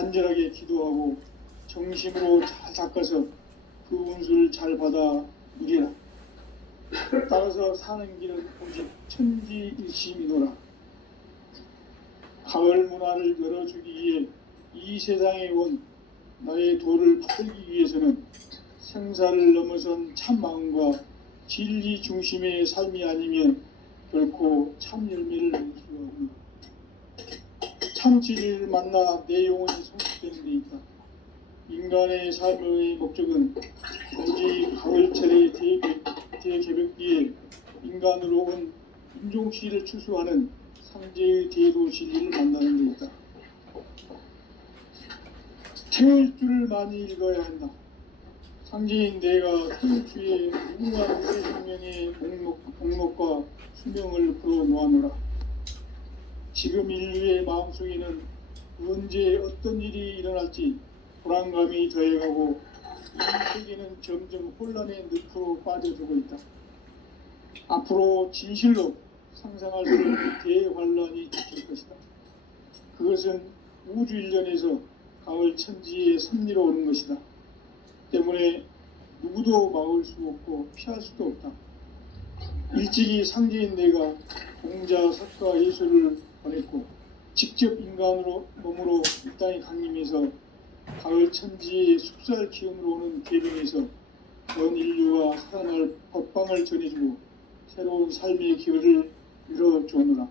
간절하게 기도하고 정심으로 잘 닦아서 그 운수를 잘 받아 누리라. 따라서 사는 길은 오직 천지일심이노라. 가을 문화를 열어주기 위해 이 세상에 온 나의 도를 받들기 위해서는 생사를 넘어선 참 마음과 진리 중심의 삶이 아니면 결코 참 열매를 낼 수가 없는 참 진리를 만나 내 영혼이 성숙되는 데 있다. 인간의 삶의 목적은 오직 가을철의 대개벽기에 인간으로 온 인종시를 추수하는 상제의 대도 진리를 만나는 데 있다. 태울 줄을 많이 읽어야 한다. 상제인 내가 태울 주에 무궁한 우리 생명의 목록과 수명을 풀어놓아노라. 지금 인류의 마음속에는 언제 어떤 일이 일어날지 불안감이 더해가고 이 세계는 점점 혼란의 늪으로 빠져들고 있다. 앞으로 진실로 상상할 수 없는 대환란이 닥칠 것이다. 그것은 우주 일련에서 가을 천지의 섭리로 오는 것이다. 때문에 누구도 막을 수 없고 피할 수도 없다. 일찍이 상제인 내가 공자, 석가, 예술을 보냈고 직접 인간으로 몸으로 이 땅에 강림해서 가을 천지의 숲살 기운으로 오는 계명에서 전 인류가 살아날 법방을 전해주고 새로운 삶의 기회를 열어주노라.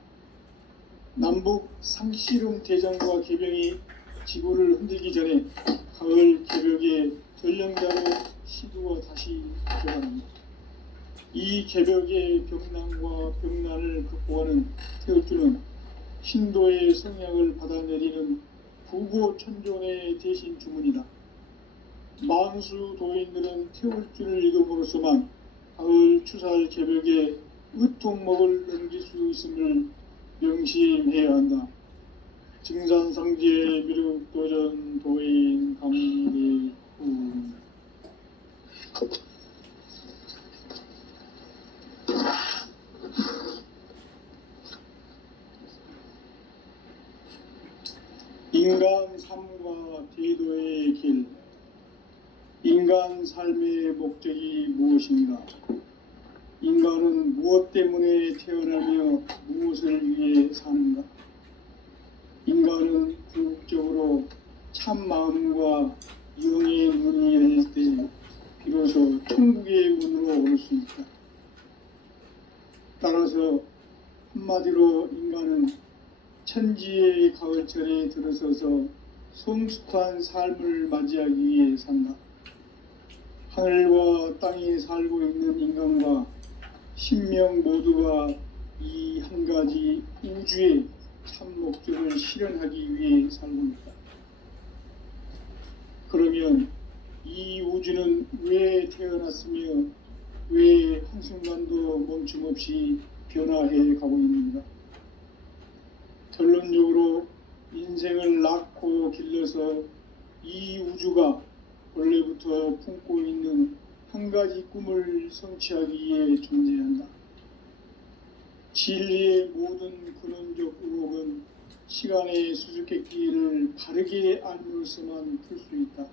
남북 상씨름 대전과 개병이 지구를 흔들기 전에 가을 개벽의 전령자로 시두가 다시 들어갑니다. 이 개벽의 병난과 병난을 극복하는 태울주는 신도의 성약을 받아내리는 부고천존의 대신 주문이다. 만수 도인들은 태울주를 읽음으로써만 가을 추살 개벽의 으통목을 넘길 수 있음을 명심해야 한다. 증산상제 미륵도전 도인 강리후. 인간 삶과 대도의 길. 인간 삶의 목적이 무엇인가? 인간은 무엇 때문에 태어나며 무엇을 위해 사는가? 인간은 궁극적으로 참 마음과 영의 문이 열릴 때 비로소 천국의 문으로 올 수 있다. 따라서 한마디로 인간은 천지의 가을철에 들어서서 성숙한 삶을 맞이하기 위해 산다. 하늘과 땅에 살고 있는 인간과 신명 모두가 이 한 가지 우주의 참 목적을 실현하기 위해 살고 있다. 그러면 이 우주는 왜 태어났으며 왜 한순간도 멈춤없이 변화해 가고 있는가? 결론적으로 인생을 낳고 길러서 이 우주가 원래부터 품고 있는 한 가지 꿈을 성취하기 위해 존재한다. 진리의 모든 근원적 의혹은 시간의 수수께끼를 바르게 알면서만 풀 수 있다.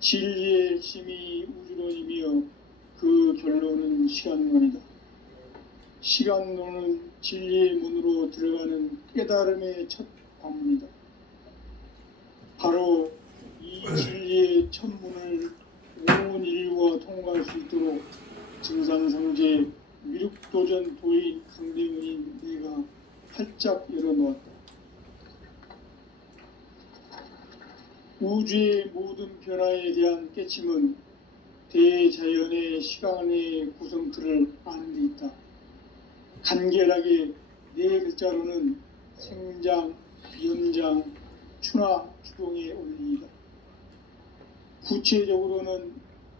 진리의 핵심이 우주론이며 그 결론은 시간론이다. 시간론은 진리의 문으로 들어가는 깨달음의 첫 관문이다. 바로 이 진리의 첫 문을 온 인류가 통과할 수 있도록 증산상제 미륵도전 도인 강대문인 내가 활짝 열어놓았다. 우주의 모든 변화에 대한 깨침은 대자연의 시간의 구성틀을 아는 데 있다. 간결하게 네 글자로는 생장, 연장, 추나 추동의 원리이다. 구체적으로는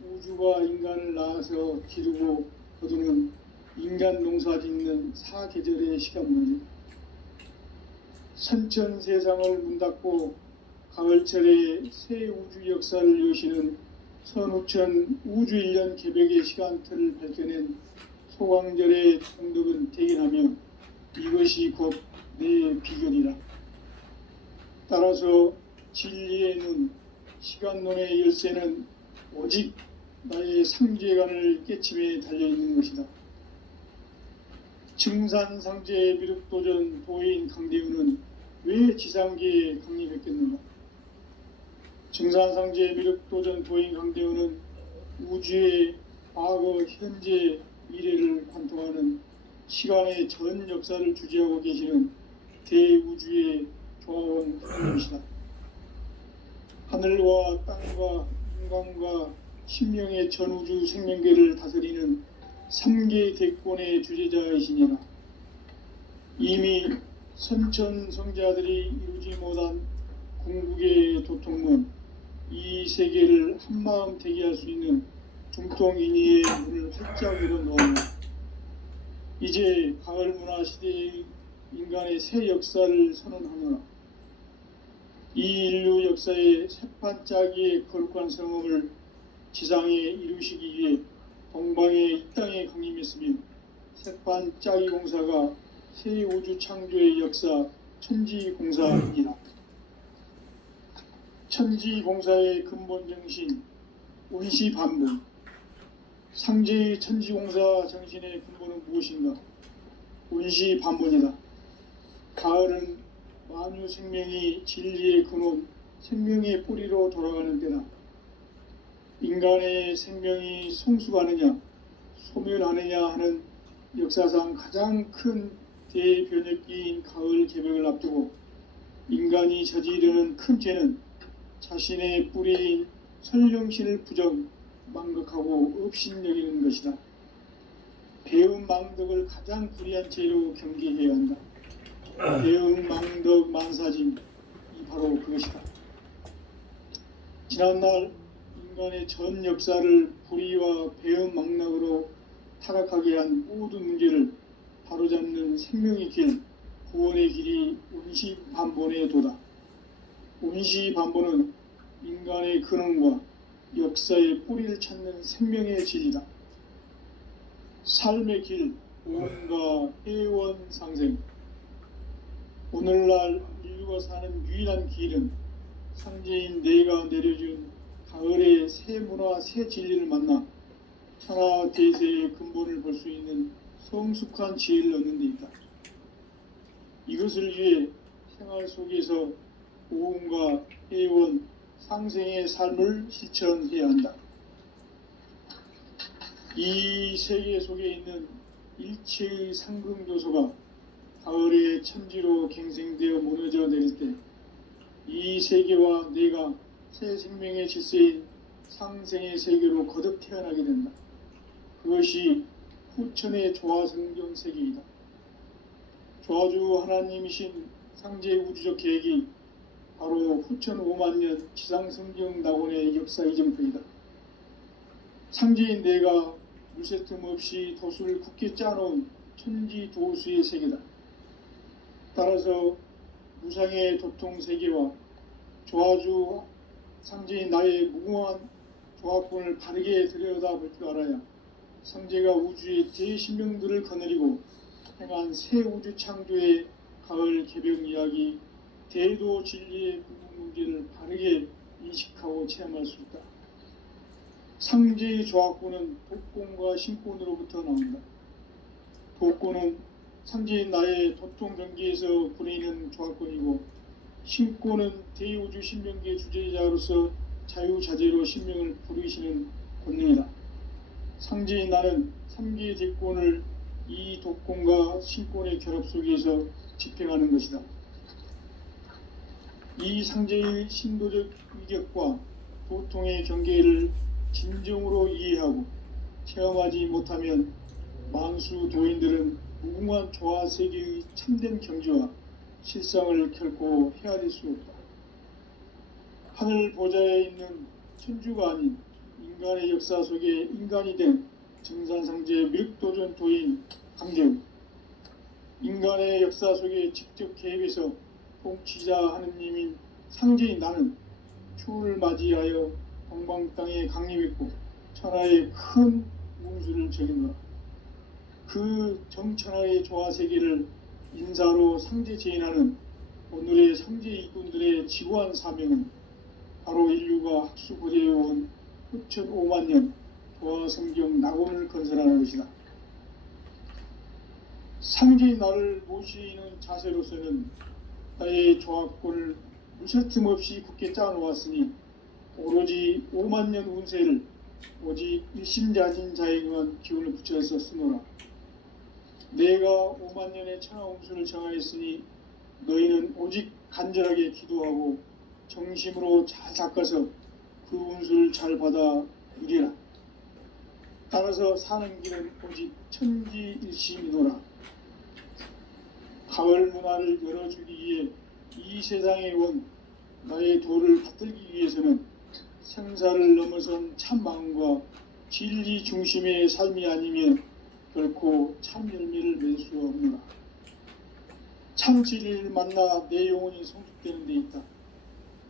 우주가 인간을 낳아서 기르고 거두는 인간 농사 짓는 사계절의 시간문이다. 선천 세상을 문닫고 가을철에 새 우주 역사를 여시는 선우천 우주일년 개벽의 시간틀을 밝혀낸 소광절의 통독은 대견하며 이것이 곧 내 비결이라. 따라서 진리의 눈, 시간론의 열쇠는 오직 나의 상제관을 깨침에 달려있는 것이다. 증산상제 미륵도전 도인 강대우는 왜 지상계에 강림했겠는가? 증산상제 미륵도전 도인 강대우는 우주의 과거, 현재, 미래를 관통하는 시간의 전 역사를 주재하고 계시는 대우주의 조화원 하나님이시다. 하늘과 땅과 인간과 신명의 전우주 생명계를 다스리는 3개 대권의 주재자이시니라. 이미 선천성자들이 이루지 못한 궁극의 도통문, 이 세계를 한마음 되게 할 수 있는 중통인의의 문을 활짝 열어놓으며 이제 가을문화 시대의 인간의 새 역사를 선언하노라. 이 인류 역사의 새판짜기의 거룩한 성음을 지상에 이루시기 위해 동방의 이 땅에 강림했으며 새판짜기 공사가 새 우주 창조의 역사 천지공사이니라. 천지공사의 근본 정신 운시반본. 상제의 천지공사 정신의 근본은 무엇인가? 운시반본이다. 가을은 만유 생명이 진리의 근원, 생명의 뿌리로 돌아가는 때다. 인간의 생명이 성숙하느냐, 소멸하느냐 하는 역사상 가장 큰 대변혁기인 가을 개벽을 앞두고 인간이 저지르는 큰 죄는 자신의 뿌리인 설령신을 부정, 망극하고 업신여기는 것이다. 배움 망덕을 가장 불의한 죄로 경계해야 한다. 배움 망덕 만사진, 이 바로 그것이다. 지난날 인간의 전 역사를 불의와 배움 망락으로 타락하게 한 모든 문제를 바로잡는 생명의 길, 구원의 길이 운시반본의 도다. 운시반본은 인간의 근원과 역사의 뿌리를 찾는 생명의 진리다. 삶의 길, 오음과 해원상생. 오늘날 인류가 사는 유일한 길은 상제인 내가 내려준 가을의 새 문화, 새 진리를 만나 천하 대세의 근본을 볼 수 있는 성숙한 지혜를 얻는 데 있다. 이것을 위해 생활 속에서 오음과 해원, 상생의 삶을 실천해야 한다. 이 세계 속에 있는 일체의 상승조소가 가을의 천지로 갱생되어 무너져 내릴 때 이 세계와 내가 새 생명의 질서인 상생의 세계로 거듭 태어나게 된다. 그것이 후천의 조화성경 세계이다. 조화주 하나님이신 상제 우주적 계획이 바로 후천 5만년 지상성경 낙원의 역사 이정표이다. 상제인 내가 물새틈 없이 도수를 굳게 짜놓은 천지도수의 세계다. 따라서 무상의 도통세계와 조화주 상제인 나의 무궁한 조화권을 바르게 들여다볼 줄 알아야 상제가 우주의 대신명들을 거느리고 행한 새 우주 창조의 가을 개벽 이야기, 대도 진리의 궁극 문제를 바르게 인식하고 체험할 수 있다. 상제의 조화권은 독권과 신권으로부터 나온다. 독권은 상제인 나의 도통 경계에서 부리는 조화권이고, 신권은 대우주 신명계 주제자로서 자유자재로 신명을 부르시는 권능이다. 상제인 나는 3개의 대권을 이 독권과 신권의 결합 속에서 집행하는 것이다. 이 상제의 신도적 위격과 도통의 경계를 진정으로 이해하고 체험하지 못하면 만수 도인들은 무궁한 조화 세계의 참된 경지와 실상을 결코 헤아릴 수 없다. 하늘 보좌에 있는 천주가 아닌 인간의 역사 속에 인간이 된 증산상제 미륵도전 도인 강대우, 인간의 역사 속에 직접 개입해서 통치자 하느님인 상제인 나는 추운을 맞이하여 동방 땅에 강림했고 천하의 큰 운수를 적이노라. 그 정천하의 조화 세계를 인사로 상제 제인하는 오늘의 상제 일꾼들의 지구한 사명은 바로 인류가 학수 고대해온 흑천 5만 년 도화 성경 낙원을 건설하는 것이다. 상제의 나를 모시는 자세로서는 나의 조합권을 무쇠틈 없이 굳게 짜놓았으니 오로지 5만 년 운세를 오직 일심자진 자에게만 기운을 붙여서 쓰노라. 내가 5만 년의 천하운수를 정하였으니 너희는 오직 간절하게 기도하고 정심으로 잘 닦아서 그 운수를 잘 받아 누리라. 따라서 사는 길은 오직 천지일심이노라. 가을 문화를 열어주기 위해 이 세상에 온 나의 도를 받들기 위해서는 생사를 넘어선 참 마음과 진리 중심의 삶이 아니면 결코 참 열매를 맺을 수 없노라. 참 진리를 만나 내 영혼이 성숙되는 데 있다.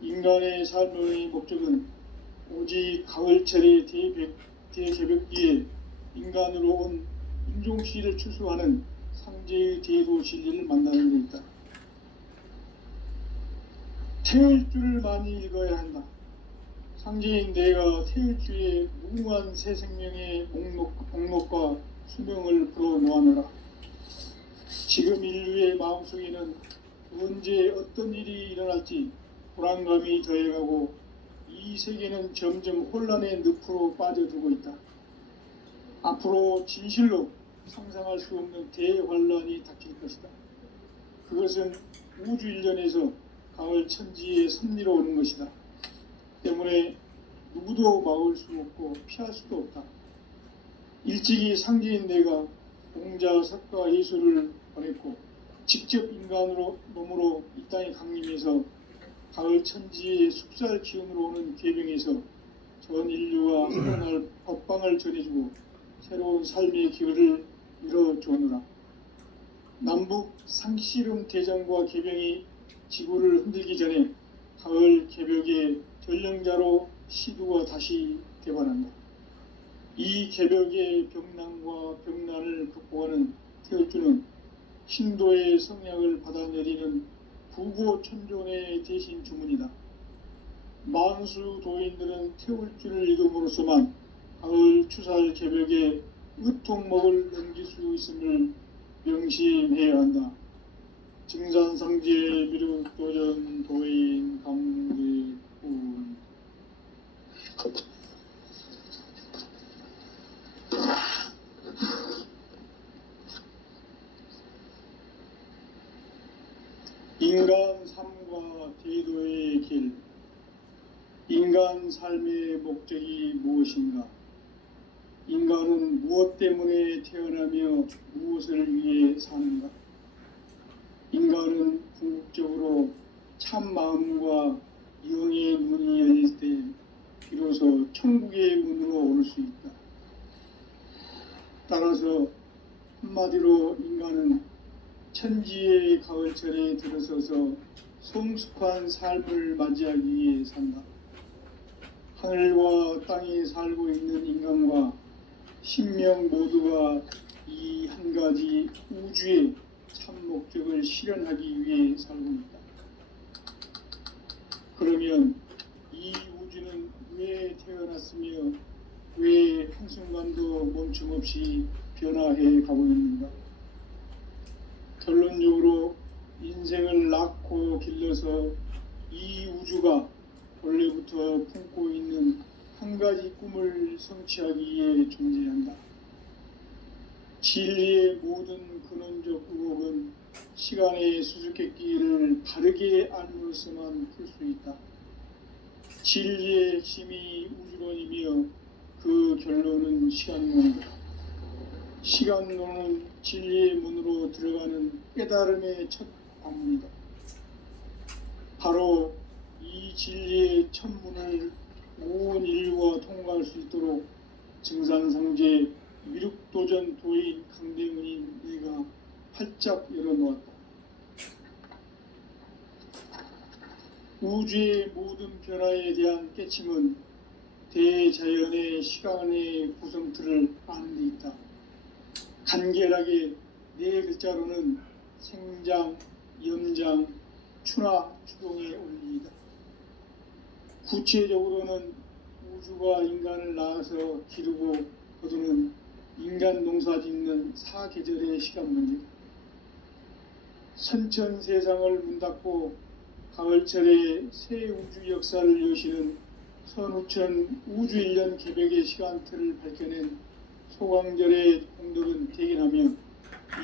인간의 삶의 목적은 오직 가을철의 대개벽기에 인간으로 온 인종시를 추수하는 상제의 대도 진리를 만나는 데 있다. 태울 줄을 많이 읽어야 한다. 상제인 내가 태울 줄의 무궁한 새 생명의 목록과 수명을 풀어놓아노라. 지금 인류의 마음속에는 언제 어떤 일이 일어날지 불안감이 더해가고 이 세계는 점점 혼란의 늪으로 빠져들고 있다. 앞으로 진실로 상상할 수 없는 대환란이 닥칠 것이다. 그것은 우주 일련에서 가을 천지의 섭리로 오는 것이다. 때문에 누구도 막을 수 없고 피할 수도 없다. 일찍이 상제인 내가 공자, 석가, 예수를 보냈고 직접 인간으로 몸으로 이 땅에 강림해서 가을 천지의 숙살 기운으로 오는 계명에서 전 인류와 살아날 법방을 전해주고 새로운 삶의 기회를 이뤄주느라. 남북 상씨름 대전과 개병이 지구를 흔들기 전에 가을 개벽의 전령자로 시두가 다시 되반한다. 이 개벽의 병난과 병난을 극복하는 태울주는 신도의 성약을 받아내리는 부고천존의 대신 주문이다. 만수 도인들은 태울주를 읽음으로써만 가을 추살 개벽에 으통목을 넘길 수 있음을 명심해야 한다. 증산상제 미륵도전 도인 강제군. 인간 삶과 대도의 길. 인간 삶의 목적이 무엇인가? 인간은 무엇 때문에 태어나며 무엇을 위해 사는가? 인간은 궁극적으로 참 마음과 영의 문이 열릴 때 비로소 천국의 문으로 올 수 있다. 따라서 한마디로 인간은 천지의 가을철에 들어서서 성숙한 삶을 맞이하기 위해 산다. 하늘과 땅에 살고 있는 인간과 신명 모두가 이 한 가지 우주의 참 목적을 실현하기 위해 살고 있다. 그러면 이 우주는 왜 태어났으며 왜 한순간도 멈춤없이 변화해 가고 있는가? 결론적으로 인생을 낳고 길러서 이 우주가 원래부터 품고 있는 한 가지 꿈을 성취하기 위해 존재한다. 진리의 모든 근원적 의혹은 시간의 수수께끼를 바르게 알므로서만 풀 수 있다. 진리의 핵심이 우주론이며 그 결론은 시간론이다. 시간론은 진리의 문으로 들어가는 깨달음의 첫 관문이다. 바로 이 진리의 첫 문을 온 인류가 통과할 수 있도록 증산상제 미륵도전 도인 강대문인 내가 활짝 열어놓았다. 우주의 모든 변화에 대한 깨침은 대자연의 시간의 구성틀을 아는 데 있다. 간결하게 네 글자로는 생장, 염장, 추나 추동에 올리이다. 구체적으로는 우주가 인간을 낳아서 기르고 거두는 인간 농사 짓는 사계절의 시간 문제, 선천 세상을 문 닫고 가을철에 새 우주 역사를 여시는 선우천 우주일년 개벽의 시간틀을 밝혀낸 소광절의 공덕은 대견하며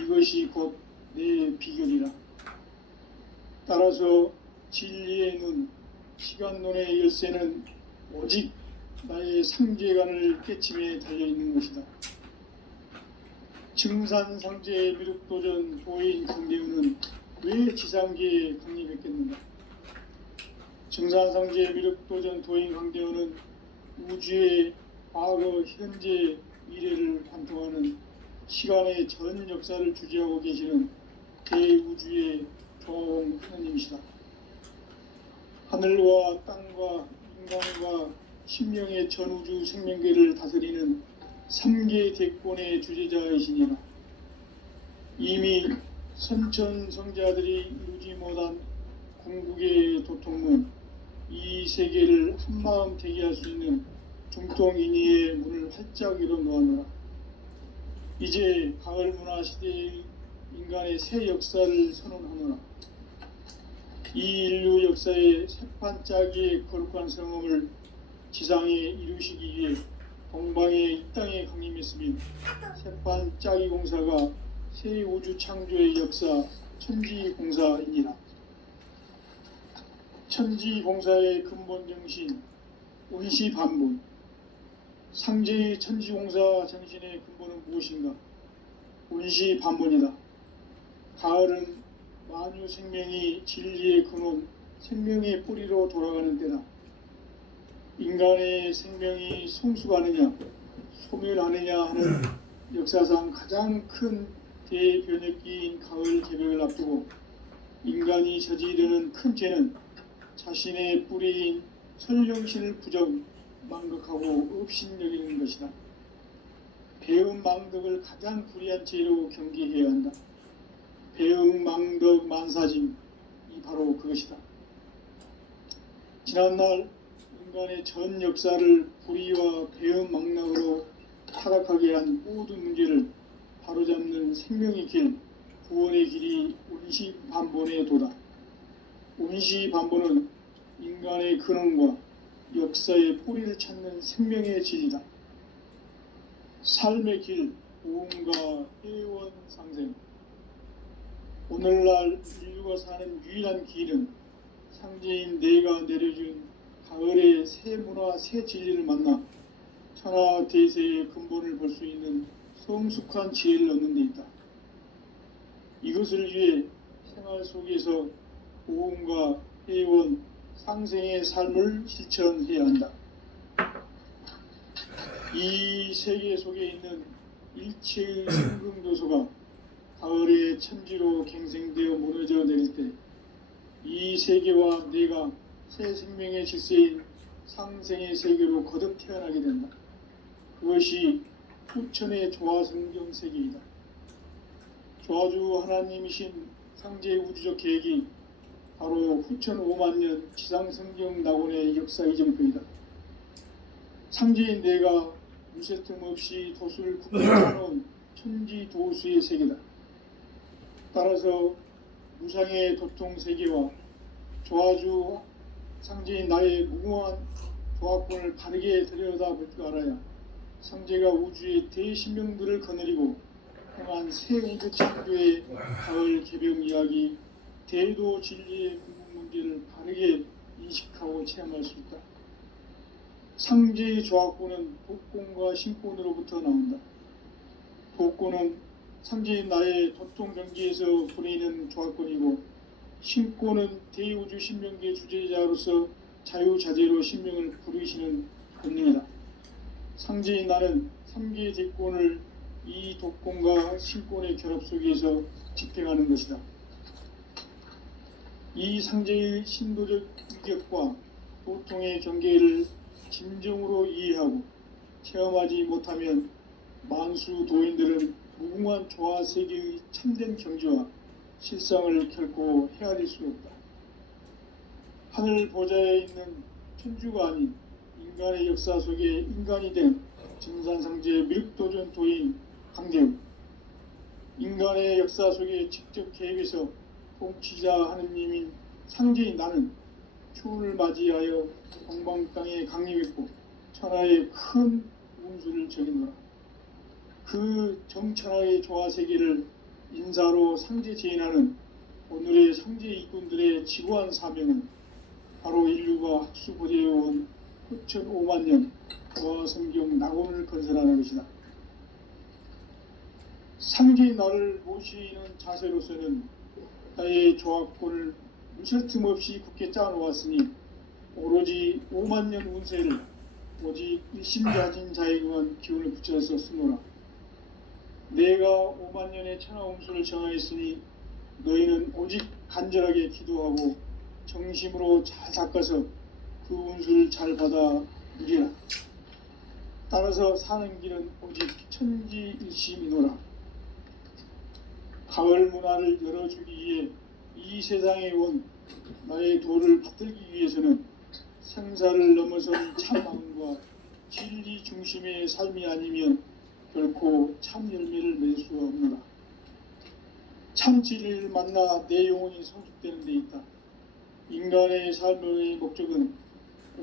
이것이 곧 내 비결이라. 따라서 진리의 눈, 시간론의 열쇠는 오직 나의 상제관을 깨침에 달려있는 것이다. 증산상제의 미륵도전 도인 강대우는 왜 지상계에 강림했겠는가? 증산상제의 미륵도전 도인 강대우는 우주의 과거, 현재, 미래를 관통하는 시간의 전 역사를 주재하고 계시는 대우주의 조화홍 하느님이시다. 하늘과 땅과 인간과 신명의 전우주 생명계를 다스리는 3계 대권의 주재자이시니라. 이미 선천성자들이 이루지 못한 궁극의 도통문, 이 세계를 한마음 되게 할 수 있는 중통인의의 문을 활짝 열어 놓아노라. 이제 가을 문화 시대의 인간의 새 역사를 선언하노라. 이 인류 역사의 새판짜기의 거룩한 성음을 지상에 이루시기 위해 동방의 이 땅에 강림했으며 새판짜기 공사가 새 우주 창조의 역사 천지공사이니라. 천지공사의 근본 정신 운시반문, 상제의 천지공사 정신의 근본은 무엇인가? 운시반문이다. 가을은 만유 생명이 진리의 근원, 생명의 뿌리로 돌아가는 때다. 인간의 생명이 성숙하느냐, 소멸하느냐 하는 역사상 가장 큰 대변혁기인 가을 개벽을 앞두고 인간이 저지르는 큰 죄는 자신의 뿌리인 설령신을 부정, 망극하고 업신여기는 것이다. 배음 망덕을 가장 불의한 죄로 경계해야 한다. 배음 망덕 만사짐, 이 바로 그것이다. 지난날 인간의 전 역사를 불의와 배음 망락으로 타락하게 한 모든 문제를 바로잡는 생명의 길, 구원의 길이 운시반본의 도다. 운시반본은 인간의 근원과 역사의 뿌리를 찾는 생명의 진리다. 삶의 길, 보험과 회원 상생. 오늘날 인류가 사는 유일한 길은 상제인 내가 내려준 가을의 새 문화, 새 진리를 만나 천하 대세의 근본을 볼 수 있는 성숙한 지혜를 얻는 데 있다. 이것을 위해 생활 속에서 보험과 회원, 상생의 삶을 실천해야 한다. 이 세계 속에 있는 일체의 성금도소가 가을의 천지로 갱생되어 무너져 내릴 때 이 세계와 내가 새 생명의 질서인 상생의 세계로 거듭 태어나게 된다. 그것이 후천의 조화성경 세계이다. 조화주 하나님이신 상제의 우주적 계획이 바로 후천 5만년 지상성경 낙원의 역사 이정표이다. 상제인 내가 무쇠틈 없이 도수를 굳게 짜놓은 천지도수의 세계다. 따라서 무상의 도통 세계와 조화주 상제인 나의 무궁한 조화권을 바르게 들여다볼 줄 알아야 상제가 우주의 대신명들을 거느리고 행한 새 우주 창조의 가을 개벽 이야기, 대도 진리의 궁극 문제를 바르게 인식하고 체험할 수 있다. 상제의 조화권은 독권과 신권으로부터 나온다. 독권은 상제인 나의 도통 경지에서 보내는 조화권이고, 신권은 대우주 신명계 주제자로서 자유자재로 신명을 부르시는 권능이다. 상제인 나는 3계 대권을 이 독권과 신권의 결합 속에서 집행하는 것이다. 이 상제의 신도적 위격과 도통의 경계를 진정으로 이해하고 체험하지 못하면 만수 도인들은 무궁한 조화 세계의 참된 경지와 실상을 결코 헤아릴 수 없다. 하늘 보좌에 있는 천주가 아닌 인간의 역사 속에 인간이 된 증산상제 미륵도전 도인 강대우, 인간의 역사 속에 직접 개입해서 통치자 하느님인 상제인 나는 추운을 맞이하여 동방 땅에 강림했고 천하의 큰 운수를 적이노라. 그 정천하의 조화세계를 인사로 상제 제인하는 오늘의 상제 일꾼들의 지구한 사명은 바로 인류가 학수고대해온 후천 5만 년 조화성경 낙원을 건설하는 것이다. 상제의 나를 모시는 자세로서는 나의 조합권을 무설 틈 없이 굳게 짜놓았으니 오로지 5만 년 운세를 오직 일심가진 자에게만 기운을 붙여서 쓰노라. 내가 5만 년의 천하 운수를 정하였으니 너희는 오직 간절하게 기도하고 정심으로 잘 닦아서 그 운수를 잘 받아 누리라. 따라서 사는 길은 오직 천지일심이노라. 가을 문화를 열어주기 위해 이 세상에 온 나의 도를 받들기 위해서는 생사를 넘어선 참 마음과 진리 중심의 삶이 아니면 결코 참 열매를 맺을 수가 없노라. 참 진리를 만나 내 영혼이 성숙되는 데 있다. 인간의 삶의 목적은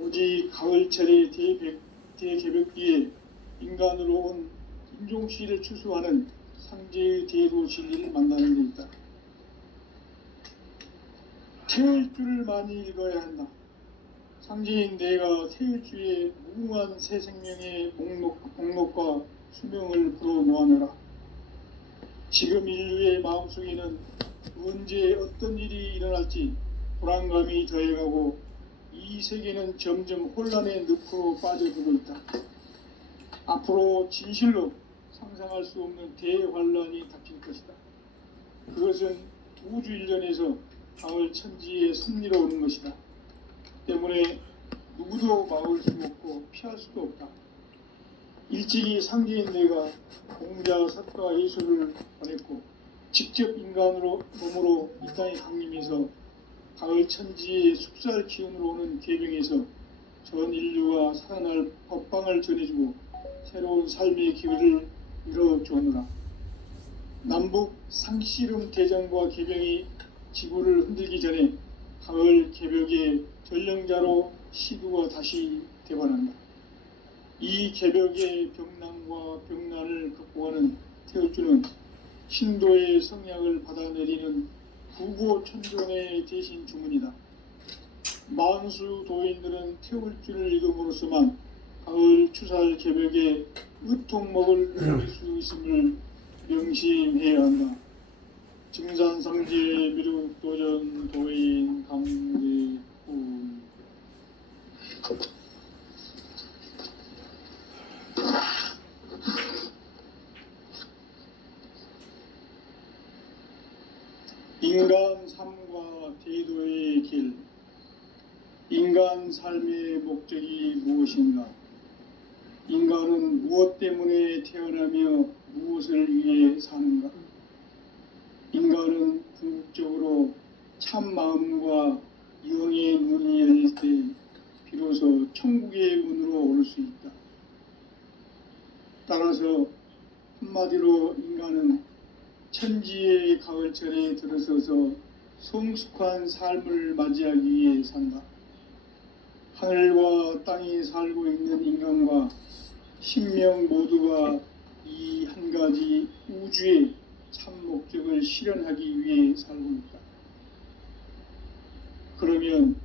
오직 가을철의 대개벽기에 인간으로 온 인종시를 추수하는 상제의 대도 진리를 만나는 데 있다. 태울 줄을 많이 읽어야 한다. 상제인 내가 태울 주의 무궁한 새 생명의 목록과 수명을 불어놓아내라. 지금 인류의 마음속에는 언제 어떤 일이 일어날지 불안감이 더해가고 이 세계는 점점 혼란의 늪으로 빠져들고 있다. 앞으로 진실로 상상할 수 없는 대환란이 닥칠 것이다. 그것은 우주 일련에서 가을 천지의 섭리로 오는 것이다. 때문에 누구도 막을 수 없고 피할 수도 없다. 일찍이 상제인 내가 공자, 석가, 예수를 보냈고 직접 인간으로 몸으로 이 땅에 강림해서 가을 천지의 숙살 기운으로 오는 계명에서 전 인류가 살아날 법방을 전해주고 새로운 삶의 기회를 이뤄주느라. 남북 상씨름 대전과 개병이 지구를 흔들기 전에 가을 개벽의 전령자로 시두가 다시 되반한다. 이 개벽의 병난과 병난을 극복하는 태울주는 신도의 성약을 받아내리는 구고천존의 대신 주문이다. 만수 도인들은 태울주를 읽음으로써만 가을 추살 개벽의 의통목을 누릴 수 있음을 명심해야 한다. 증산상제 미륵도전 도인 강대훈. 인간 삶과 대도의 길. 인간 삶의 목적이 무엇인가? 인간은 무엇 때문에 태어나며 무엇을 위해 사는가? 인간은 궁극적으로 참 마음과 영의 문이 열릴 때 비로소 천국의 문으로 오를 수 있다. 따라서 한마디로 인간은 천지의 가을철에 들어서서 성숙한 삶을 맞이하기 위해 산다. 하늘과 땅에 살고 있는 인간과 신명 모두가 이 한 가지 우주의 참 목적을 실현하기 위해 살고 있다. 그러면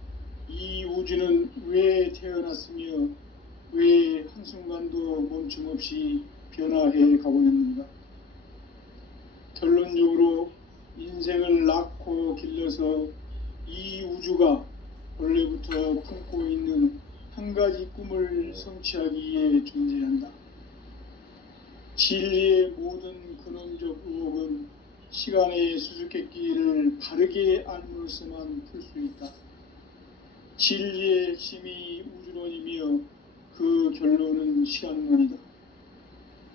이 우주는 왜 태어났으며 왜 한순간도 멈춤 없이 변화해 가고 있는가? 결론적으로 인생을 낳고 길러서 이 우주가 원래부터 품고 있는 한 가지 꿈을 성취하기 위해 존재한다. 진리의 모든 근원적 의혹은 시간의 수수께끼를 바르게 알므로서만 풀 수 있다. 진리의 핵심이 우주론이며 그 결론은 시간론이다.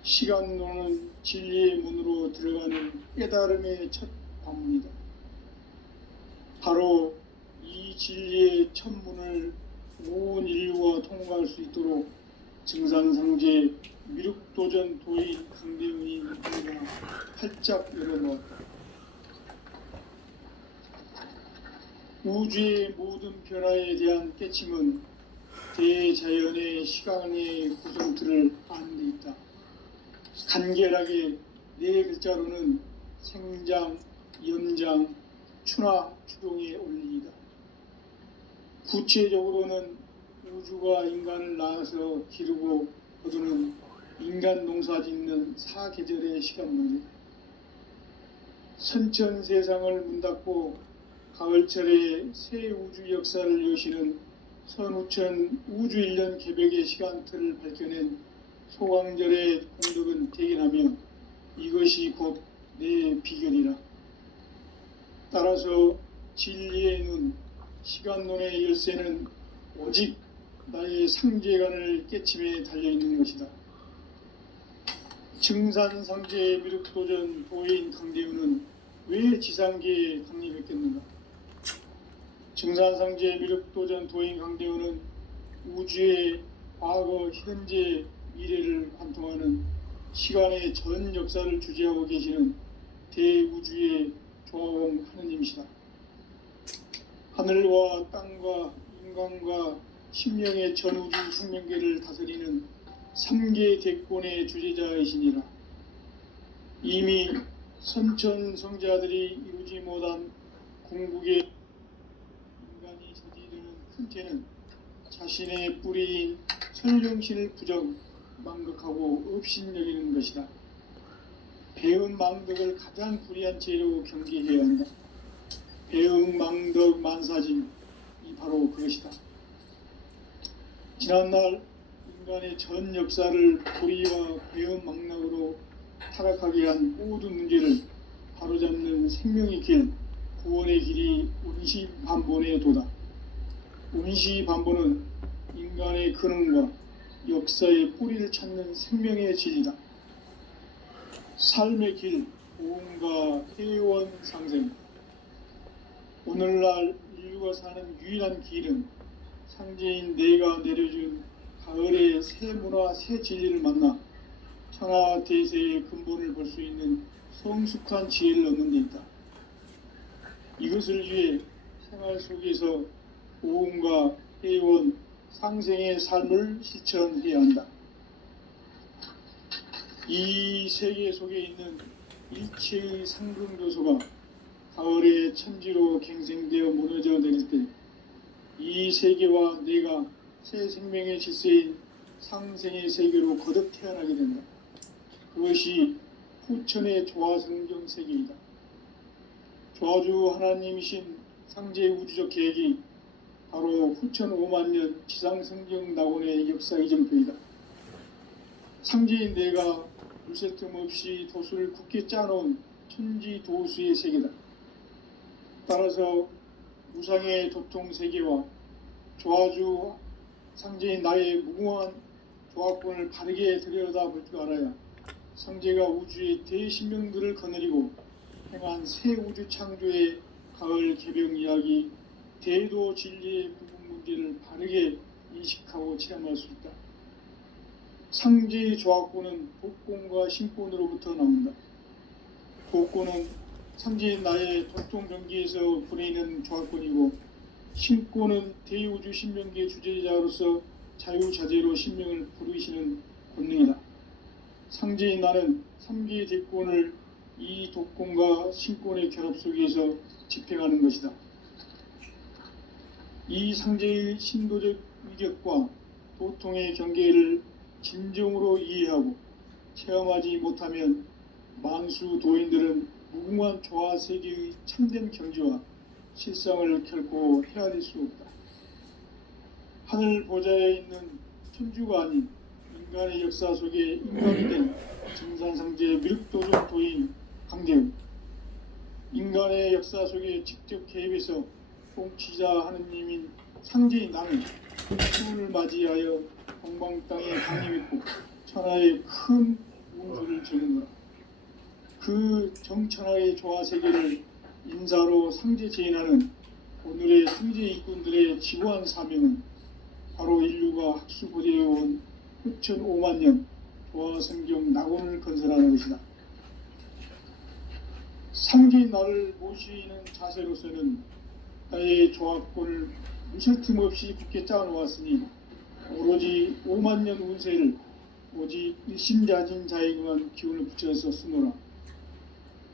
시간론은 진리의 문으로 들어가는 깨달음의 첫 관문이다. 바로 이 진리의 천문을 온 인류가 통과할 수 있도록 증산상제 미륵도전 도인 강대훈이 문을 활짝 열어놓았다. 우주의 모든 변화에 대한 깨침은 대자연의 시간의 구성틀을 아는 데 있다. 간결하게 네 글자로는 생장, 연장, 추나 추동의 원리이다. 구체적으로는 우주가 인간을 낳아서 기르고 거두는 인간 농사 짓는 사계절의 시간 문제. 선천 세상을 문닫고 가을철에 새 우주 역사를 여시는 선우천 우주일년 개벽의 시간틀을 밝혀낸 소강절의 공덕은 대견하며 이것이 곧 내 비결이라. 따라서 진리의 눈, 시간론의 열쇠는 오직 나의 상제관을 깨침에 달려있는 것이다. 증산상제 미륵도전 도인 강대훈은 왜 지상계에 강림했겠는가? 증산상제 미륵도전 도인 강대훈은 우주의 과거, 현재, 미래를 관통하는 시간의 전 역사를 주재하고 계시는 대우주의 조화원 하느님이시다. 하늘과 땅과 인간과 신명의 전우주 생명계를 다스리는 3계 대권의 주제자이시니라. 이미 선천성자들이 이루지 못한 궁극의 인간이 저지르는 큰 죄는 자신의 뿌리인 설령신을 부정, 망극하고 업신여기는 것이다. 배은 망덕을 가장 불의한 죄로 경계해야 한다. 배은 망덕 만사짐이 바로 그것이다. 지난날 인간의 전 역사를 불의와 배은 망락으로 타락하게 한 모든 문제를 바로잡는 생명의 길, 구원의 길이 운시반본의 도다. 운시반본은 인간의 근원과 역사의 뿌리를 찾는 생명의 진리다. 삶의 길, 보험과 회원 상생. 오늘날 인류가 사는 유일한 길은 상제인 내가 내려준 가을의 새 문화, 새 진리를 만나 천하 대세의 근본을 볼 수 있는 성숙한 지혜를 얻는 데 있다. 이것을 위해 생활 속에서 보험과 회원, 상생의 삶을 실천해야 한다. 이 세계 속에 있는 일체의 상승교소가 가을의 천지로 갱생되어 무너져 내릴 때 이 세계와 내가 새 생명의 질서인 상생의 세계로 거듭 태어나게 된다. 그것이 후천의 조화성경 세계이다. 조화주 하나님이신 상제 우주적 계획이 바로 후천 5만년 지상성경 낙원의 역사 이정표이다. 상제인 내가 물새 틈 없이 도수를 굳게 짜놓은 천지 도수의 세계다. 따라서 무상의 도통 세계와 조화주 상제인 나의 무궁한 조화권을 바르게 들여다볼 줄 알아야 상제가 우주의 대신명들을 거느리고 행한 새 우주 창조의 가을 개벽 이야기, 대도 진리의 부분 문제를 바르게 인식하고 체험할 수 있다. 상제의 조화권은 독권과 신권으로부터 나온다. 독권은 상제인 나의 도통 경기에서 부리는 조화권이고, 신권은 대우주 신명계 주제자로서 자유자재로 신명을 부르시는 권능이다. 상제인 나는 3계 대권을 이 독권과 신권의 결합 속에서 집행하는 것이다. 이 상제의 신도적 위격과 도통의 경계를 진정으로 이해하고 체험하지 못하면 만수 도인들은 무궁한 조화 세계의 참된 경지와 실상을 결코 헤아릴 수 없다. 하늘 보좌에 있는 천주가 아닌 인간의 역사 속에 인간이 된 증산상제 미륵도적 도인 강대훈. 인간의 역사 속에 직접 개입해서 통치자 하느님인 상제인 나는 추운을 맞이하여 동방 땅에 강림했고 천하의 큰 우주를 지는노라. 그 정천하의 조화 세계를 인사로 상제 제인하는 오늘의 승재 일꾼들의 지구한 사명은 바로 인류가 학수고대해온 흡천 5만 년 도화성경 낙원을 건설하는 것이다. 상계의 나를 모시는 자세로서는 나의 조합권을 무설틈 없이 굳게 짜놓았으니 오로지 5만 년 운세를 오직 일심자진 자에게만 기운을 붙여서 쓰노라.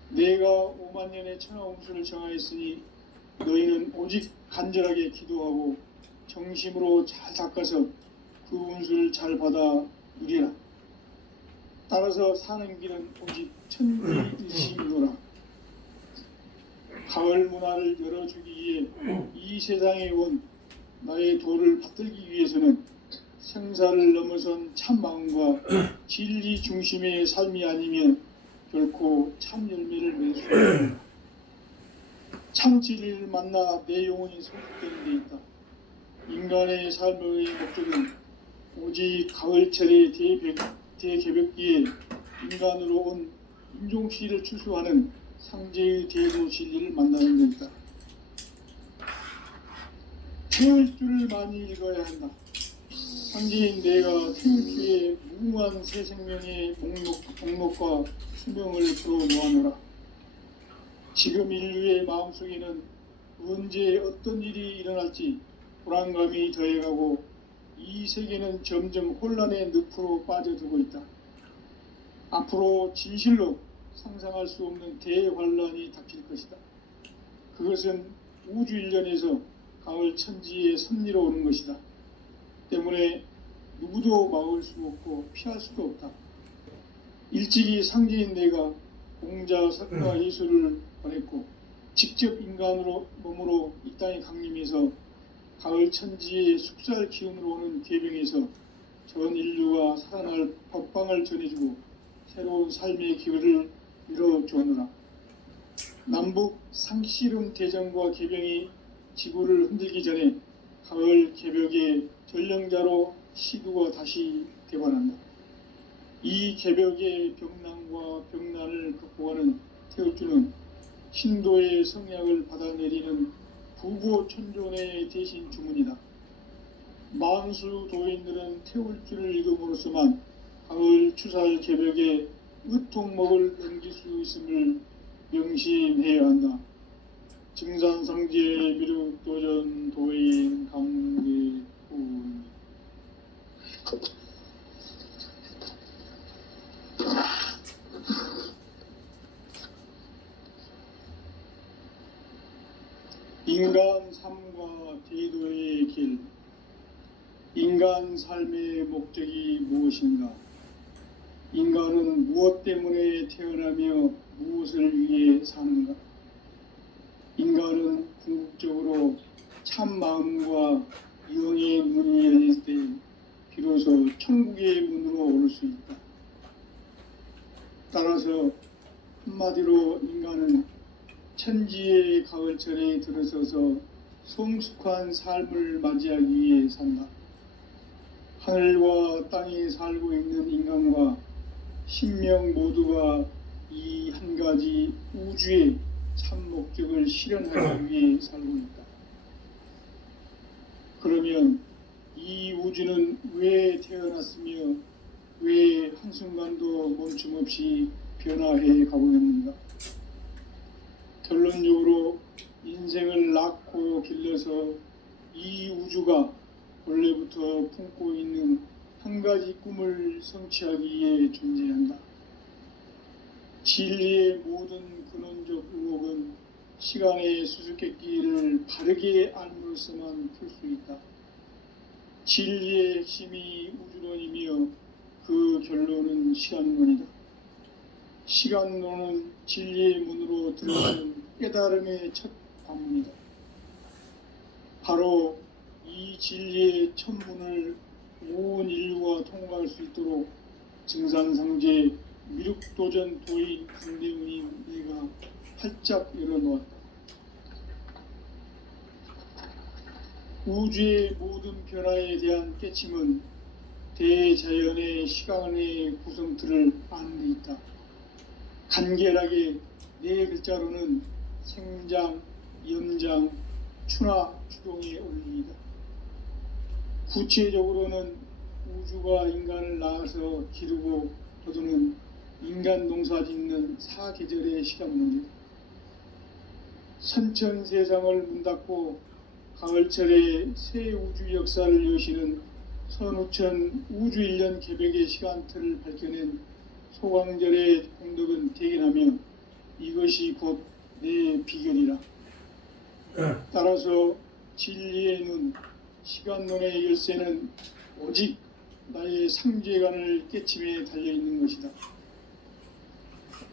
내가 5만 년의 천하 운수를 정하였으니 너희는 오직 간절하게 기도하고 정심으로 잘 닦아서 그 운수를 잘 받아 누리라. 따라서 사는 길은 오직 천지일심이노라. 가을 문화를 열어주기 위해 이 세상에 온 나의 도를 받들기 위해서는 생사를 넘어선 참 마음과 진리 중심의 삶이 아니면 결코 참 열매를 맺을 수 없다. 참 진리를 만나 내 영혼이 성숙되는 데 있다. 인간의 삶의 목적은 오직 가을철의 대개벽기에 인간으로 온 인종시를 추수하는 상제의 대도 진리를 만나는 것이다. 태울 줄을 많이 읽어야 한다. 상제인 내가 태울 주의 무궁한 새 생명의 목록과 수명을 풀어놓아노라. 지금 인류의 마음속에는 언제 어떤 일이 일어날지 불안감이 더해가고 이 세계는 점점 혼란의 늪으로 빠져들고 있다. 앞으로 진실로 상상할 수 없는 대환란이 닥칠 것이다. 그것은 우주 일련에서 가을 천지에 섭리로 오는 것이다. 때문에 누구도 막을 수 없고 피할 수도 없다. 일찍이 상제인 내가 공자 석가 예수를 보냈고 직접 인간으로 몸으로 이 땅에 강림해서 가을 천지의 숙살 기운으로 오는 계병에서 전 인류가 살아날 법방을 전해주고 새로운 삶의 기회를 이뤄주었노라. 남북 상씨름 대전과 계병이 지구를 흔들기 전에 가을 개벽의 전령자로 시두가 다시 되관한다. 이 개벽의 병난과 병난을 극복하는 태울주는 신도의 성약을 받아내리는 부고천존의 대신 주문이다. 만수 도인들은 태울주를 읽음으로써만 가을 추살 개벽에 으통목을 넘길 수 있음을 명심해야 한다. 증산성제 미륵도전 도인 강대군. 인간 삶과 대도의 길. 인간 삶의 목적이 무엇인가? 인간은 무엇 때문에 태어나며 무엇을 위해 사는가? 인간은 궁극적으로 참 마음과 영의 문이 열릴 때 비로소 천국의 문으로 오를 수 있다. 따라서 한마디로 인간은 천지의 가을철에 들어서서 성숙한 삶을 맞이하기 위해 산다. 하늘과 땅에 살고 있는 인간과 신명 모두가 이 한 가지 우주의 참 목적을 실현하기 위해 살고 있다. 그러면 이 우주는 왜 태어났으며 왜 한순간도 멈춤 없이 변화해 가고 있는가? 결론적으로 인생을 낳고 길러서 이 우주가 원래부터 품고 있는 한 가지 꿈을 성취하기 위해 존재한다. 진리의 모든 근원적 의혹은 시간의 수수께끼를 바르게 알므로써만 풀 수 있다. 진리의 핵심이 우주론이며 그 결론은 시간론이다. 시간론은 진리의 문으로 들어가는 깨달음의 첫 관문이다. 바로 이 진리의 첫 문을 온 인류가 통과할 수 있도록 증산상제 미륵도전 도인 강대훈이 내가 활짝 열어놓았다. 우주의 모든 변화에 대한 깨침은 대자연의 시간의 구성틀을 아는 데 있다. 간결하게 네 글자로는 생장, 염장, 추나 추동에 올리이다. 구체적으로는 우주가 인간을 낳아서 기르고 거두는 인간 농사 짓는 사계절의 시간문이다. 선천 세상을 문 닫고 가을철에 새 우주 역사를 여시는 선우천 우주일년 개벽의 시간틀을 밝혀낸 소광절의 공덕은 대견하며 이것이 곧 내 비결이라. 따라서 진리의 눈, 시간론의 열쇠는 오직 나의 상제관을 깨침에 달려있는 것이다.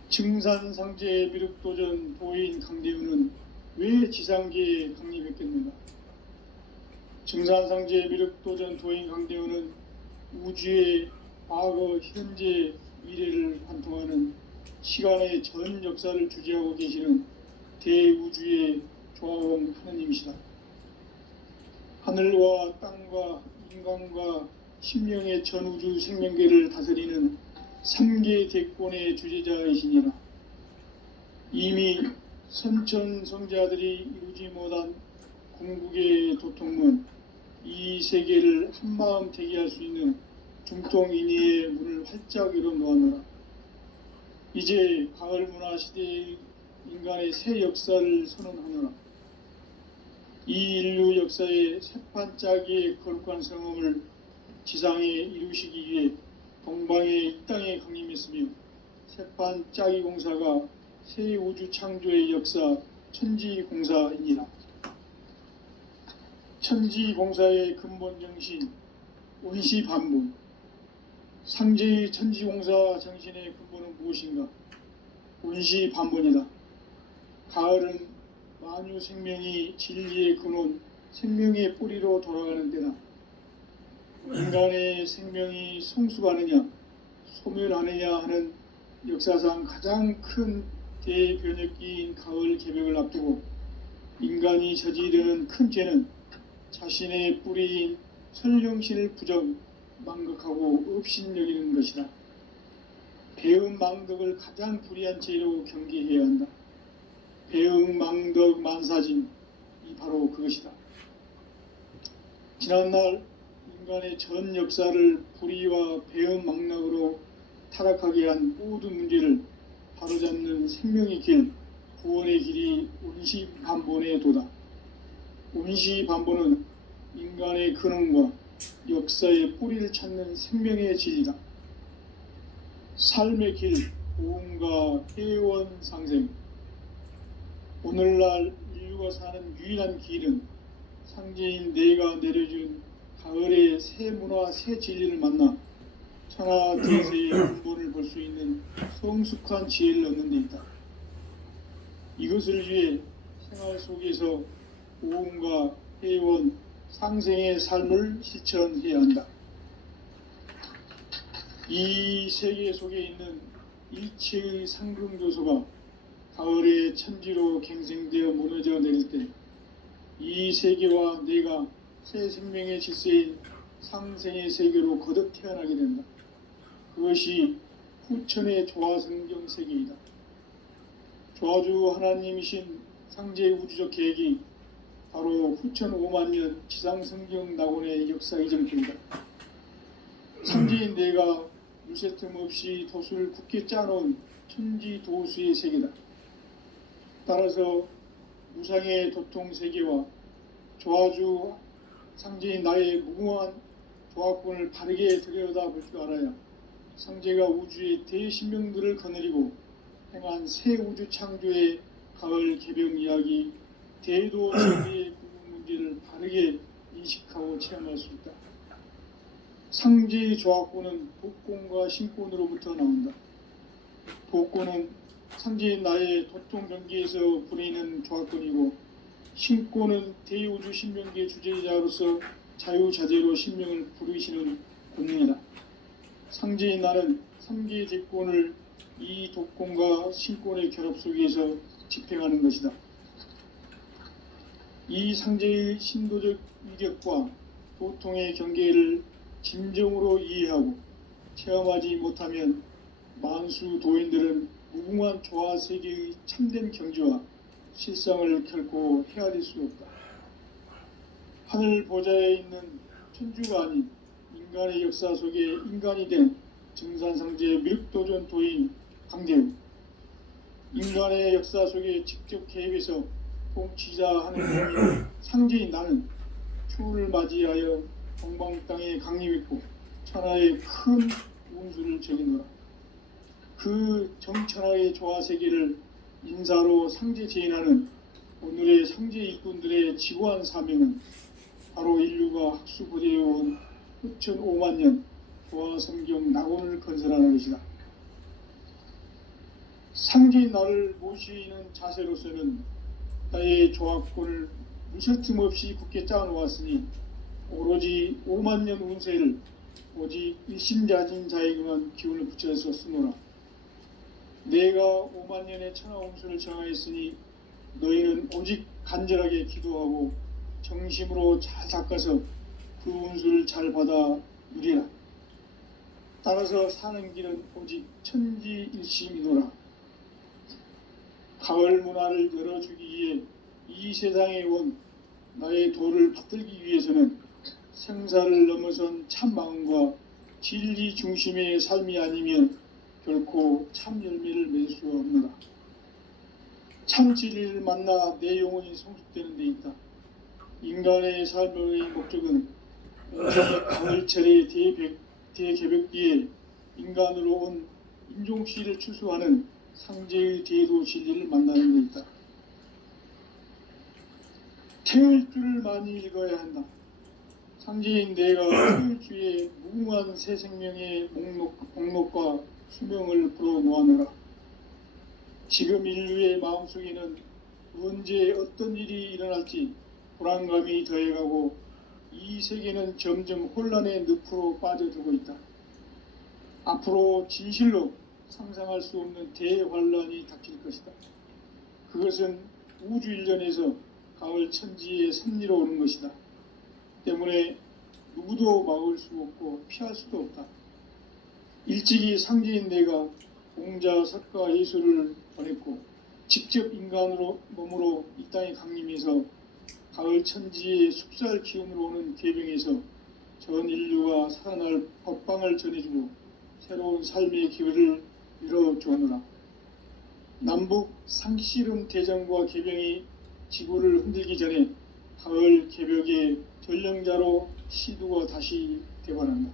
증산상제 미륵도전 도인 강대우는 왜 지상계에 강림했겠는가? 증산상제 미륵도전 도인 강대우는 우주의 과거, 현재, 미래를 관통하는 시간의 전 역사를 주재하고 계시는 대우주의 조화원 하느님이시다. 하늘과 땅과 인간과 심령의 전우주 생명계를 다스리는 3계 대권의 주제자이시니라. 이미 선천성자들이 이루지 못한 궁극의 도통문, 이 세계를 한마음 대기할 수 있는 중통인의의 문을 활짝 열어 놓아노라. 이제 가을 문화 시대의 인간의 새 역사를 선언하노라. 이 인류 역사의 새판짜기의 거룩한 성음을 지상에 이루시기 위해 동방의 이 땅에 강림했으며 새판짜기 공사가 새 우주 창조의 역사 천지공사이니라. 천지공사의 근본 정신 온시반복. 상제의 천지공사 정신의 근본은 무엇인가? 온시반복이다. 가을은 만유 생명이 진리의 근원, 생명의 뿌리로 돌아가는 때다. 인간의 생명이 성숙하느냐, 소멸하느냐 하는 역사상 가장 큰 대변혁기인 가을 개벽을 앞두고 인간이 저지르는 큰 죄는 자신의 뿌리인 설령신을 부정, 망극하고 업신여기는 것이다. 배음 망덕을 가장 불의한 죄로 경계해야 한다. 배음 망덕 만사진, 이 바로 그것이다. 지난날 인간의 전 역사를 불의와 배음 망락으로 타락하게 한 모든 문제를 바로잡는 생명의 길, 구원의 길이 온시반본의 도다. 온시반본은 인간의 근원과 역사의 뿌리를 찾는 생명의 진리다. 삶의 길, 고음과 회원 상생. 오늘날 인류가 사는 유일한 길은 상제인 내가 내려준 가을의 새 문화, 새 진리를 만나 천하 대세의 근본을 볼 수 있는 성숙한 지혜를 얻는 데 있다. 이것을 위해 생활 속에서 고음과 회원, 상생의 삶을 실천해야 한다. 이 세계 속에 있는 일체의 상금요소가 가을의 천지로 갱생되어 무너져 내릴 때 이 세계와 내가 새 생명의 질서인 상생의 세계로 거듭 태어나게 된다. 그것이 후천의 조화성경 세계이다. 조화주 하나님이신 상제의 우주적 계획이 바로 후천 5만년 지상성경 낙원의 역사 이전입니다. 상제인 내가 유세 틈 없이 도수를 굳게 짜놓은 천지도수의 세계다. 따라서 무상의 도통 세계와 조화주 상제인 나의 무궁한 조화권을 바르게 들여다볼 줄 알아야 상제가 우주의 대신명들을 거느리고 행한 새 우주 창조의 가을 개벽 이야기, 대도 세계의 궁극 문제를 바르게 인식하고 체험할 수 있다. 상제의 조화권은 독권과 신권으로부터 나온다. 독권은 상제인 나의 도통 경계에서 부리는 조화권이고, 신권은 대우주 신명계 주제자로서 자유자재로 신명을 부르시는 권능이다. 상제인 나는 3개의 대권을 이 독권과 신권의 결합 속에서 집행하는 것이다. 이 상제의 신도적 위력과 도통의 경계를 진정으로 이해하고 체험하지 못하면 만수 도인들은 무궁한 조화 세계의 참된 경지와 실상을 결코 헤아릴 수 없다. 하늘 보좌에 있는 천주가 아닌 인간의 역사 속에 인간이 된 증산상제 미륵도전 도인 강대우, 인간의 역사 속에 직접 개입해서 통치자 하는 의미의 상제인 나는 추후를 맞이하여 동방 땅에 강림했고 천하의 큰 운수를 적이노라. 그 정천하의 조화세계를 인사로 상제 제인하는 오늘의 상제 일꾼들의 지구한 사명은 바로 인류가 학수고대해온 후천 5만 년 조화성경 낙원을 건설하는 것이다. 상제인 나를 모시는 자세로서는 나의 조합권을 무설틈 없이 굳게 짜놓았으니 오로지 5만 년 운세를 오직 일심자진 자에게만 기운을 붙여서 쓰노라. 내가 5만 년의 천하 운수를 정하였으니 너희는 오직 간절하게 기도하고 정심으로 잘 닦아서 그 운수를 잘 받아 누리라. 따라서 사는 길은 오직 천지일심이노라. 가을 문화를 열어주기 위해 이 세상에 온 나의 도를 받들기 위해서는 생사를 넘어선 참 마음과 진리 중심의 삶이 아니면 결코 참 열매를 맺을 수 없노라. 참 진리를 만나 내 영혼이 성숙되는 데 있다. 인간의 삶의 목적은 온전히 가을철의 대개벽기에 인간으로 온 인종씨를 추수하는 상제의 대도 진리를 만나는 데 있다. 태을 줄을 많이 읽어야 한다. 상제인 내가 태을 주에 무궁한 새 생명의 목록과 수명을 불어놓아노라. 지금 인류의 마음속에는 언제 어떤 일이 일어날지 불안감이 더해가고 이 세계는 점점 혼란의 늪으로 빠져들고 있다. 앞으로 진실로 상상할 수 없는 대환란이 닥칠 것이다. 그것은 우주 일련에서 가을 천지의 섭리로 오는 것이다. 때문에 누구도 막을 수 없고 피할 수도 없다. 일찍이 상제인 내가 공자, 석가, 예수를 보냈고 직접 인간으로 몸으로 이 땅에 강림해서 가을 천지의 숙살 기운으로 오는 계병에서 전 인류가 살아날 법방을 전해주고 새로운 삶의 기회를 이뤄주오노라. 남북 상씨름 대전과 계병이 지구를 흔들기 전에 가을 개벽의 전령자로 시두가 다시 되관한다.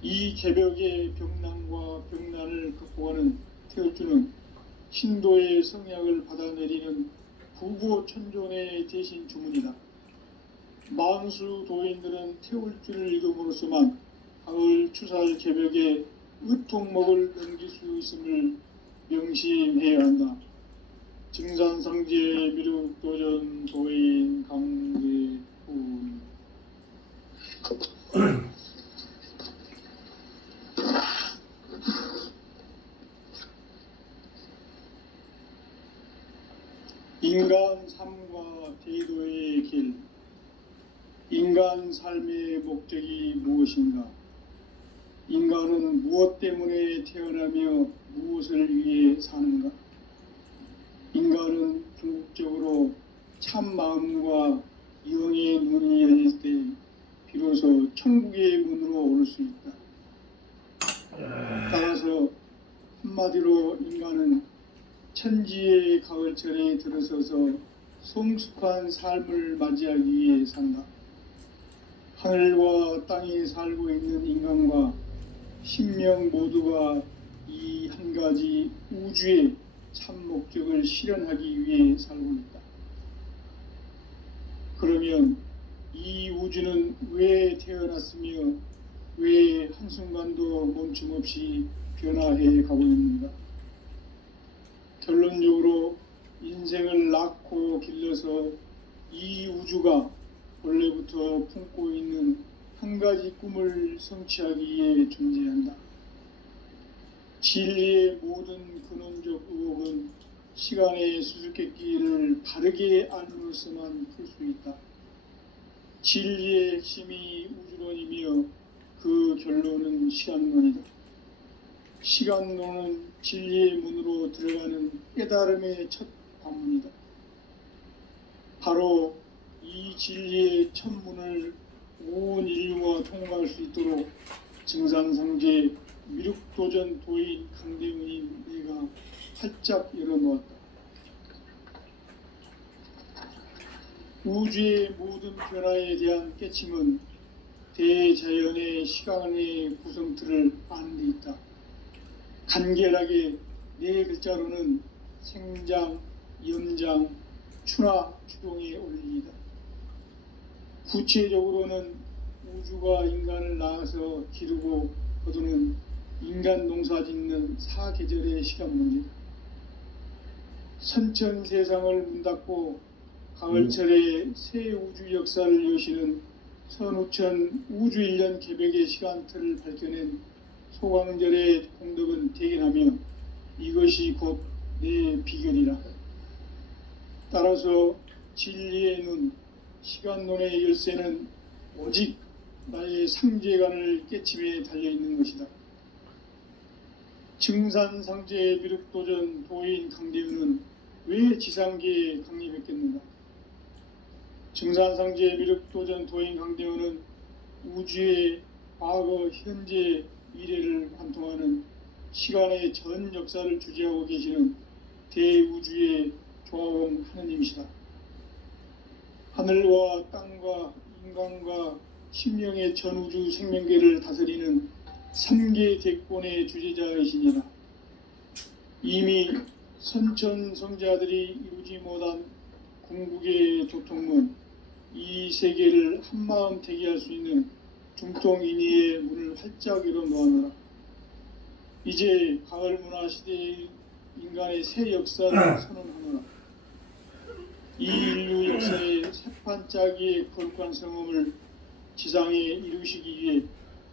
이 개벽의 병난과 병난을 극복하는 태울주는 신도의 성약을 받아내리는 부고천존의 대신 주문이다. 만수 도인들은 태울주를 읽음으로써만 가을 추살 개벽의 의통목을 넘길 수 있음을 명심해야 한다. 증산상제 미륵도전 도인 강대훈. 인간 삶과 대도의 길. 인간 삶의 목적이 무엇인가? 인간은 무엇 때문에 태어나며 무엇을 위해 사는가? 인간은 궁극적으로 참 마음과 영의 눈이 열릴 때 비로소 천국의 문으로 오를 수 있다. 따라서 한마디로 인간은 천지의 가을철에 들어서서 성숙한 삶을 맞이하기 위해 산다. 하늘과 땅에 살고 있는 인간과 신명 모두가 이 한 가지 우주의 참 목적을 실현하기 위해 살고 있다. 그러면 이 우주는 왜 태어났으며 왜 한순간도 멈춤 없이 변화해 가고 있는가? 결론적으로 인생을 낳고 길러서 이 우주가 원래부터 품고 있는 한 가지 꿈을 성취하기 위해 존재한다. 진리의 모든 근원적 의혹은 시간의 수수께끼를 바르게 알므로서만 풀 수 있다. 진리의 핵심이 우주론이며 그 결론은 시간론이다. 시간론은 진리의 문으로 들어가는 깨달음의 첫 관문이다. 바로 이 진리의 천문을 온 인류가 통과할 수 있도록 증산상제 미륵도전 도인 강대훈이 내가 활짝 열어놓았다. 우주의 모든 변화에 대한 깨침은 대자연의 시간의 구성틀을 아는 데 있다. 간결하게 네 글자로는 생장, 연장, 추나 추동의 원리이다. 구체적으로는 우주가 인간을 낳아서 기르고 거두는 인간 농사 짓는 사계절의 시간 문제. 선천 세상을 문 닫고 가을철에 새 우주 역사를 여시는 선우천 우주 1년 개백의 시간틀을 밝혀낸 소광절의 공덕은 대견하며 이것이 곧 내 비결이라. 따라서 진리의 눈, 시간론의 열쇠는 오직 나의 상제관을 깨침에 달려있는 것이다. 증산상제의 미륵도전 도인 강대훈은 왜 지상계에 강림했겠는가? 증산상제의 미륵도전 도인 강대훈은 우주의 과거, 현재, 미래를 관통하는 시간의 전 역사를 주재하고 계시는 대우주의 조화원 하느님이시다. 하늘과 땅과 인간과 심령의 전우주 생명계를 다스리는 3계 대권의 주재자이시니라. 이미 선천성자들이 이루지 못한 궁극의 도통문, 이 세계를 한마음 대기할 수 있는 중통인의의 문을 활짝 열어놓아노라. 이제 가을 문화 시대의 인간의 새 역사를 선언하노라. 이 인류 역사의 새판짜기의 거룩한 성음을 지상에 이루시기 위해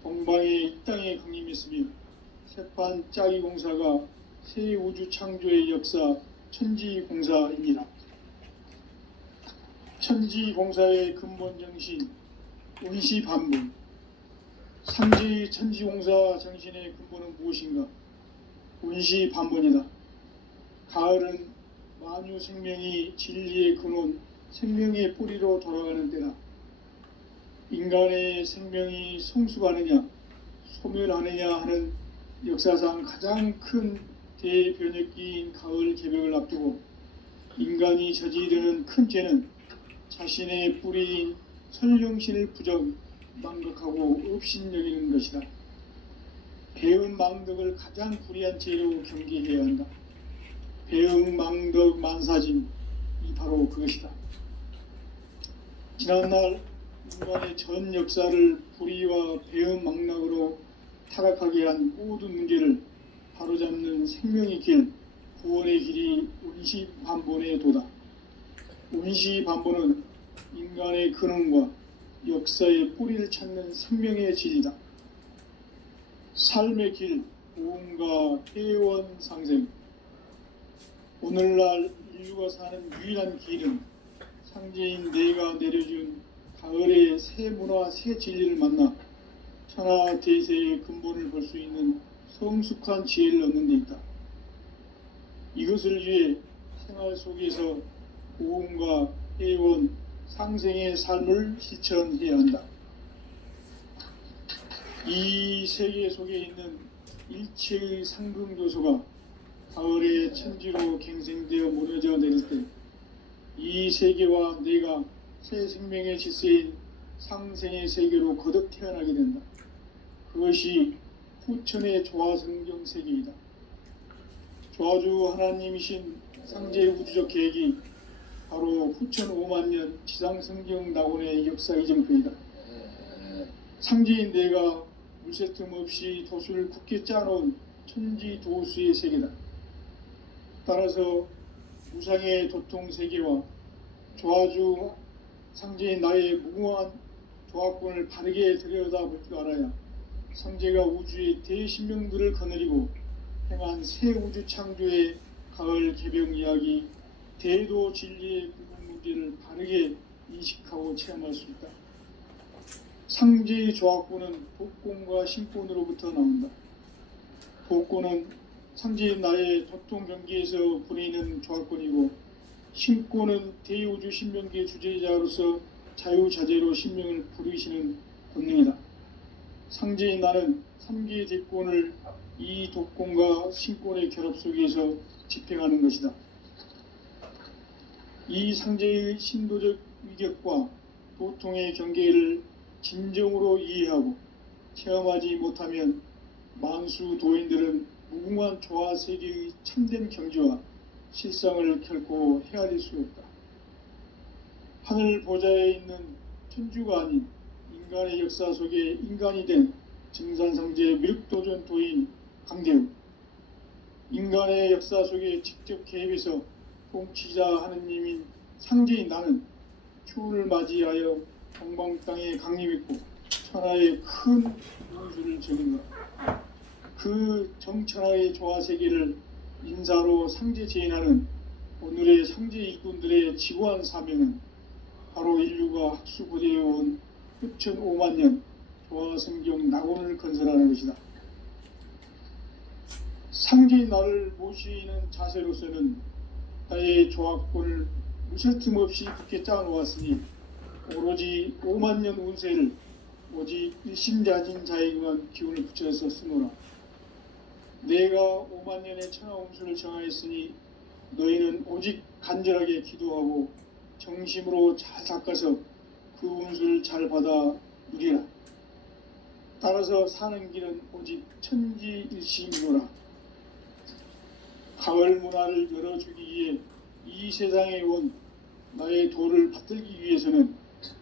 동방의 이 땅에 강림했으며 새판짜기 공사가 새 우주 창조의 역사 천지공사입니다. 천지공사의 근본 정신 운시반분. 상제의 천지공사 정신의 근본은 무엇인가? 운시반분이다. 가을은 만유 생명이 진리의 근원, 생명의 뿌리로 돌아가는 때다. 인간의 생명이 성숙하느냐, 소멸하느냐 하는 역사상 가장 큰 대변혁기인 가을 개벽을 앞두고 인간이 저지르는 큰 죄는 자신의 뿌리인 설령신을 부정, 망각하고 업신여기는 것이다. 배은 망덕을 가장 불의한 죄로 경계해야 한다. 배응 망덕 만사짐, 이 바로 그것이다. 지난날 인간의 전 역사를 불의와 배응 망락으로 타락하게 한 모든 문제를 바로잡는 생명의 길, 구원의 길이 운시반본의 도다. 운시반본은 인간의 근원과 역사의 뿌리를 찾는 생명의 진리다. 삶의 길, 고음과 회원 상생. 오늘날 인류가 사는 유일한 길은 상제인 내가 내려준 가을의 새 문화, 새 진리를 만나 천하 대세의 근본을 볼 수 있는 성숙한 지혜를 얻는 데 있다. 이것을 위해 생활 속에서 고음과 회원, 상생의 삶을 실천해야 한다. 이 세계 속에 있는 일체의 상승교소가 가을의 천지로 갱생되어 무너져 내릴 때 이 세계와 내가 새 생명의 질서인 상생의 세계로 거듭 태어나게 된다. 그것이 후천의 조화성경 세계이다. 조화주 하나님이신 상제의 우주적 계획이 바로 후천 5만 년 지상성경 낙원의 역사 이정표이다. 상제인 내가 물새 틈 없이 도수를 굳게 짜놓은 천지도수의 세계다. 따라서 무상의 도통세계와 조화주 상제인 나의 무궁한 조합권을 바르게 들여다볼 줄 알아야 상제가 우주의 대신명들을 거느리고 행한 새 우주 창조의 가을 개병 이야기, 대도 진리의 불분 문제를 바르게 인식하고 체험할 수 있다. 상제의 조합권은 복권과 신권으로부터 나온다. 복권은 상제인 나의 도통 경계에서 보내는 조합권이고 신고는 대우주 신명기의 주제자로서 자유자재로 신명을 부르시는 본능이다. 상제인 나는 3개의 대권을 이 독권과 신권의 결합 속에서 집행하는 것이다. 이 상제의 신도적 위격과 도통의 경계를 진정으로 이해하고 체험하지 못하면 만수 도인들은 무궁한 조화 세계의 참된 경지와 실상을 결코 헤아릴 수 없다. 하늘 보좌에 있는 천주가 아닌 인간의 역사 속에 인간이 된 증산상제 미륵도전 도인 강대우, 인간의 역사 속에 직접 개입해서 통치자 하느님인 상제인 나는 추운을 맞이하여 동방 땅에 강림했고 천하의 큰 운수를 적은 것. 그 정천하의 조화세계를 인사로 상제 재인하는 오늘의 상제 일꾼들의 지고한 사명은 바로 인류가 학수고대해온 흡천 5만 년 조화성경 낙원을 건설하는 것이다. 상제인 나를 모시는 자세로서는 나의 조합권을 무설틈 없이 굳게 짜놓았으니 오로지 5만 년 운세를 오직 일심자진 자에게만 기운을 붙여서 쓰노라. 내가 5만 년의 천하 운수를 정하였으니 너희는 오직 간절하게 기도하고 정심으로 잘 닦아서 그 운수를 잘 받아 누리라. 따라서 사는 길은 오직 천지일심이노라. 가을 문화를 열어주기 위해 이 세상에 온 나의 도를 받들기 위해서는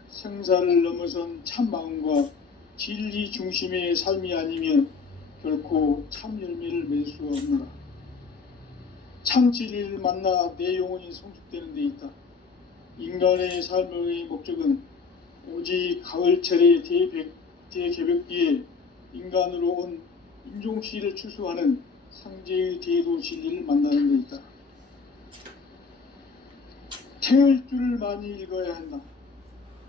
생사를 넘어선 참 마음과 진리 중심의 삶이 아니면 결코 참 열매를 맺을 수가 없노라. 참 진리를 만나 내 영혼이 성숙되는 데 있다. 인간의 삶의 목적은 오직 가을철의 대개벽기에 인간으로 온 인종시를 추수하는 상제의 대도 진리를 만나는 데 있다. 태을주를 많이 읽어야 한다.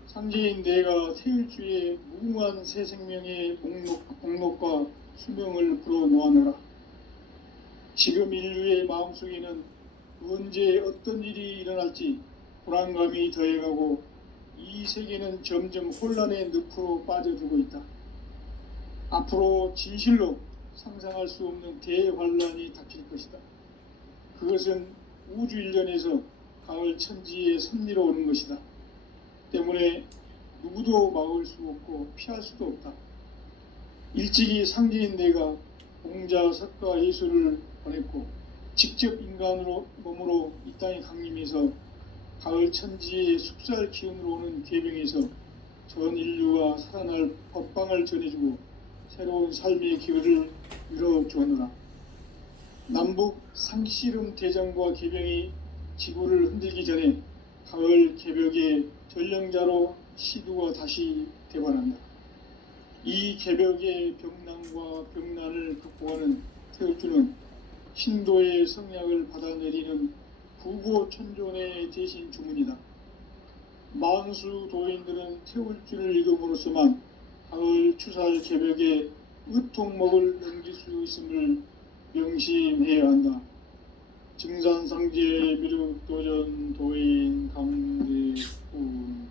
상제인 내가 태을주의 무궁한 새 생명의 목록과 수명을 불어놓아노라. 지금 인류의 마음속에는 언제 어떤 일이 일어날지 불안감이 더해가고 이 세계는 점점 혼란의 늪으로 빠져들고 있다. 앞으로 진실로 상상할 수 없는 대환란이 닥칠 것이다. 그것은 우주 일련에서 가을 천지에 선미로 오는 것이다. 때문에 누구도 막을 수 없고 피할 수도 없다. 일찍이 상제인 내가 공자, 석가, 예수를 보냈고 직접 인간으로 몸으로 이 땅에 강림해서 가을 천지의 숙살 기운으로 오는 계병에서 전 인류가 살아날 법방을 전해주고 새로운 삶의 기회를 이뤄주었노라. 남북 상씨름 대장과 계병이 지구를 흔들기 전에 가을 개벽의 전령자로 시두가 다시 대관한다. 이 개벽의 병난과 병난을 극복하는 태을주는 신도의 성약을 받아내리는 구고천존의 대신 주문이다. 만수 도인들은 태울주를 읽음으로써만 가을 추살 개벽의 의통목을 넘길 수 있음을 명심해야 한다. 증산상제 미륵도전 도인 강대훈.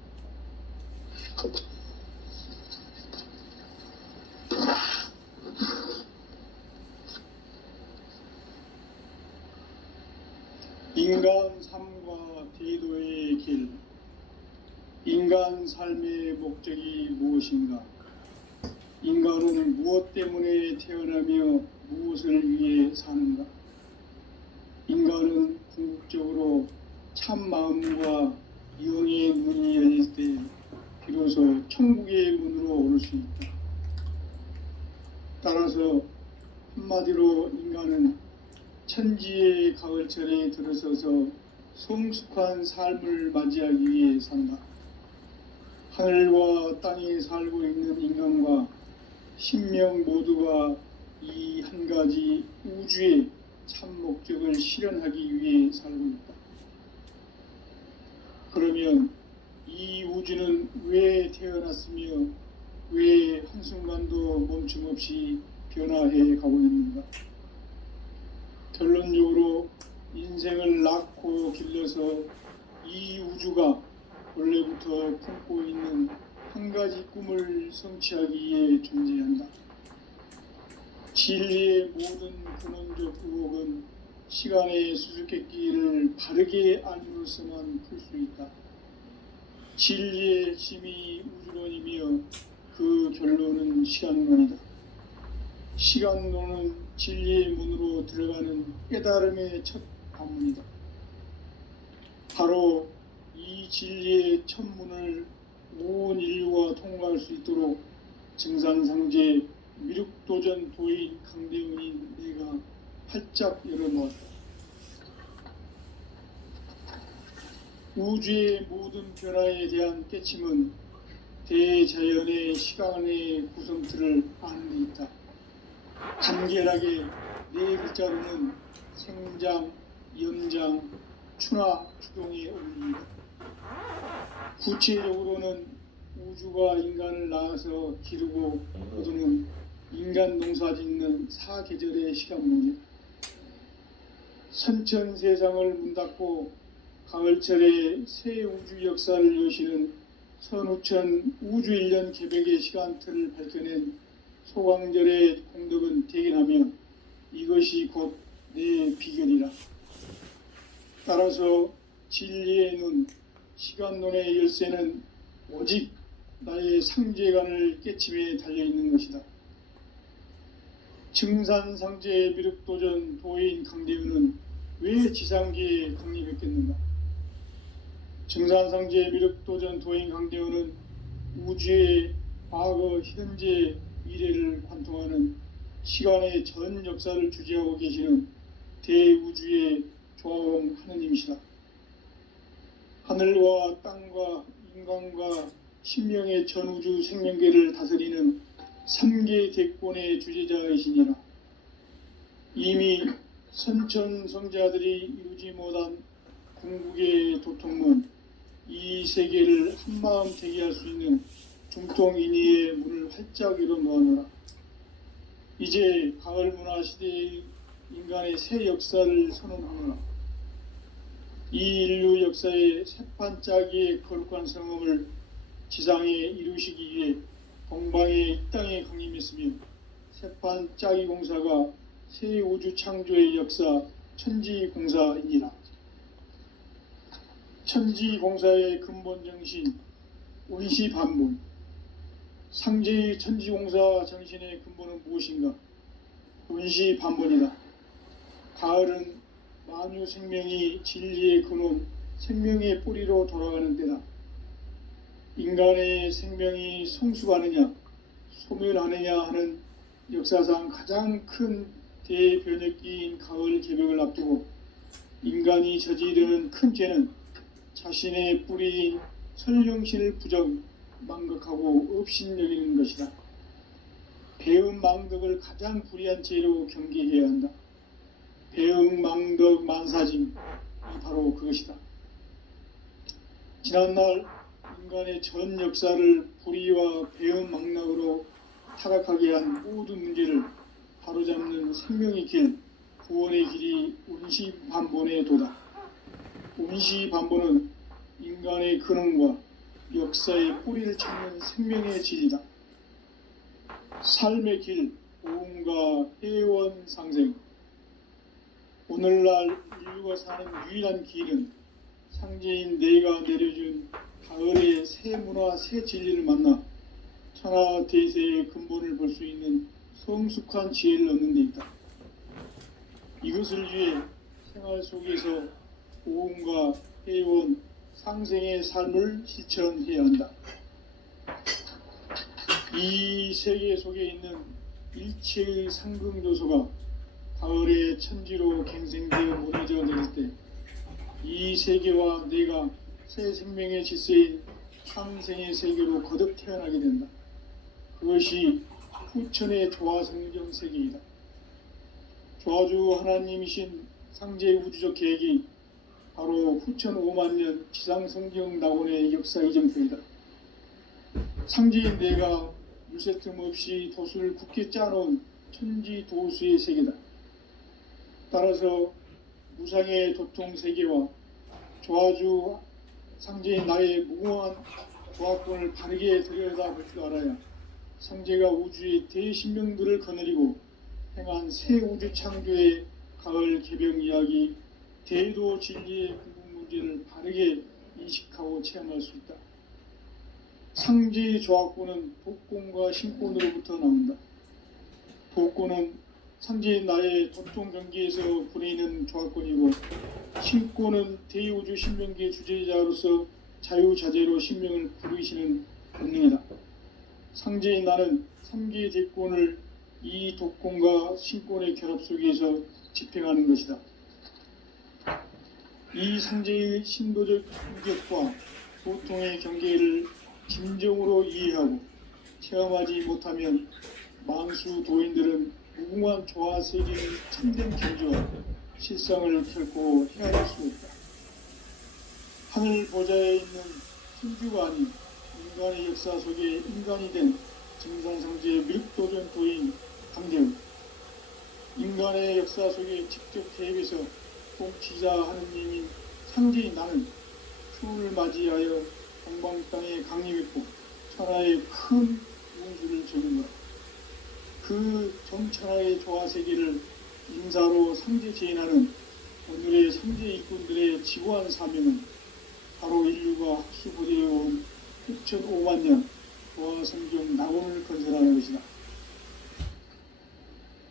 인간 삶과 대도의 길. 인간 삶의 목적이 무엇인가? 인간은 무엇 때문에 태어나며 무엇을 위해 사는가? 인간은 궁극적으로 참 마음과 영의 문이 열릴 때 비로소 천국의 문으로 오를 수 있다. 따라서 한마디로 인간은 천지의 가을철에 들어서서 성숙한 삶을 맞이하기 위해 산다. 하늘과 땅에 살고 있는 인간과 신명 모두가 이 한 가지 우주의 참 목적을 실현하기 위해 살고 있다. 그러면 이 우주는 왜 태어났으며 왜 한순간도 멈춤 없이 변화해 가고 있는가? 결론적으로 인생을 낳고 길러서 이 우주가 원래부터 품고 있는 한 가지 꿈을 성취하기 위해 존재한다. 진리의 모든 근원적 의혹은 시간의 수수께끼를 바르게 알므로서만 풀 수 있다. 진리의 핵심이 우주론이며 그 결론은 시간론이다. 시간론은 진리의 문으로 들어가는 깨달음의 첫 관문이다. 바로 이 진리의 첫 문을 온 인류가 통과할 수 있도록 증산상제 미륵도전 도인 강대훈인 내가 활짝 열어놓았다. 우주의 모든 변화에 대한 깨침은 대자연의 시간의 구성틀을 아는 데 있다. 간결하게 네 글자로는 생장, 연장, 추나 추동에 어울립니다. 구체적으로는 우주가 인간을 낳아서 기르고 거두는 인간 농사짓는 사계절의 시간문이다. 선천 세상을 문 닫고 가을철에 새 우주 역사를 여시는 선우천 우주 1년 개백의 시간틀을 밝혀낸 소광절의 공덕은 대견하며 이것이 곧 내 비결이라. 따라서 진리의 눈, 시간론의 열쇠는 오직 나의 상제관을 깨침에 달려있는 것이다. 증산상제 미륵도전 도인 강대훈은 왜 지상계에 독립했겠는가? 증산상제 미륵도전 도인 강대훈은 우주의 과거, 현재, 미래를 관통하는 시간의 전 역사를 주재하고 계시는 대우주의 조화원 하느님이시다. 하늘과 땅과 인간과 신명의 전우주 생명계를 다스리는 3계 대권의 주제자이시니라. 이미 선천성자들이 이루지 못한 궁극의 도통문, 이 세계를 한마음 되게 할 수 있는 중통인의의 문을 활짝 열어놓아노라. 이제 가을 문화 시대의 인간의 새 역사를 선언하노라. 이 인류 역사의 새판짜기의 거룩한 성음을 지상에 이루시기 위해 동방의 이 땅에 강림했으며 새판짜기 공사가 새 우주 창조의 역사 천지공사이니라. 천지공사의 근본 정신 원시반문, 상제의 천지공사 정신의 근본은 무엇인가? 원시반문이다. 가을은 만유 생명이 진리의 근원, 생명의 뿌리로 돌아가는 때다. 인간의 생명이 성숙하느냐, 소멸하느냐 하는 역사상 가장 큰 대변혁기인 가을 개벽을 앞두고 인간이 저지르는 큰 죄는 자신의 뿌리인 설령신을 부정, 망각하고 업신여기는 것이다. 배음 망덕을 가장 불의한 죄로 경계해야 한다. 배음 망덕 만사짐이 바로 그것이다. 지난날 인간의 전 역사를 불의와 배음 망락으로 타락하게 한 모든 문제를 바로잡는 생명의 길, 구원의 길이 운시반본의 도다. 운시반본은 인간의 근원과 역사의 뿌리를 찾는 생명의 질이다. 삶의 길, 오음과 해원 상생. 오늘날 인류가 사는 유일한 길은 상제인 내가 내려준 가을의 새 문화, 새 진리를 만나 천하 대세의 근본을 볼 수 있는 성숙한 지혜를 얻는 데 있다. 이것을 위해 생활 속에서 오음과 해원, 상생의 삶을 실천해야 한다. 이 세계 속에 있는 일체의 상승 요소가 가을의 천지로 갱생되어 무너져 내릴 때 이 세계와 내가 새 생명의 질서인 상생의 세계로 거듭 태어나게 된다. 그것이 후천의 조화성경 세계이다. 조화주 하나님이신 상제 우주적 계획이 바로 후천 5만년 지상성경 낙원의 역사 이정표이다. 상제인 내가 물새 틈 없이 도수를 굳게 짜놓은 천지 도수의 세계다. 따라서 무상의 도통 세계와 조화주 상제인 나의 무궁한 조합권을 바르게 들여다볼 줄 알아야 상제가 우주의 대신명들을 거느리고 행한 새 우주 창조의 가을 개병 이야기, 대도 진리의 궁극 문제를 바르게 인식하고 체험할 수 있다. 상제의 조합권은 독권과 신권으로부터 나온다. 독권은 상제인 나의 도통 경계에서 부리는 조합권이고, 신권은 대우주 신명기의 주제자로서 자유자재로 신명을 부르시는 본능이다. 상제인 나는 3개의 대권을 이 독권과 신권의 결합 속에서 집행하는 것이다. 이 상제의 신도적 인격과 보통의 경계를 진정으로 이해하고 체험하지 못하면 만수 도인들은 무궁한 조화세계의 참된 경지와 실상을 결코 헤아릴 수 없다. 하늘 보좌에 있는 천주가 아닌 인간의 역사 속에 인간이 된 증산상제의 미륵도전 도인 강대우, 인간의 역사 속에 직접 개입해서 통치자 하느님인 상제인 나는 추운을 맞이하여 동방 땅에 강림했고 천하의 큰 용수를 저는 것. 그 정천하의 조화세계를 인사로 상제 제인하는 오늘의 상제 일꾼들의 지고한 사명은 바로 인류가 학수부대해온 6,500만 년 조화성경 낙원을 건설하는 것이다.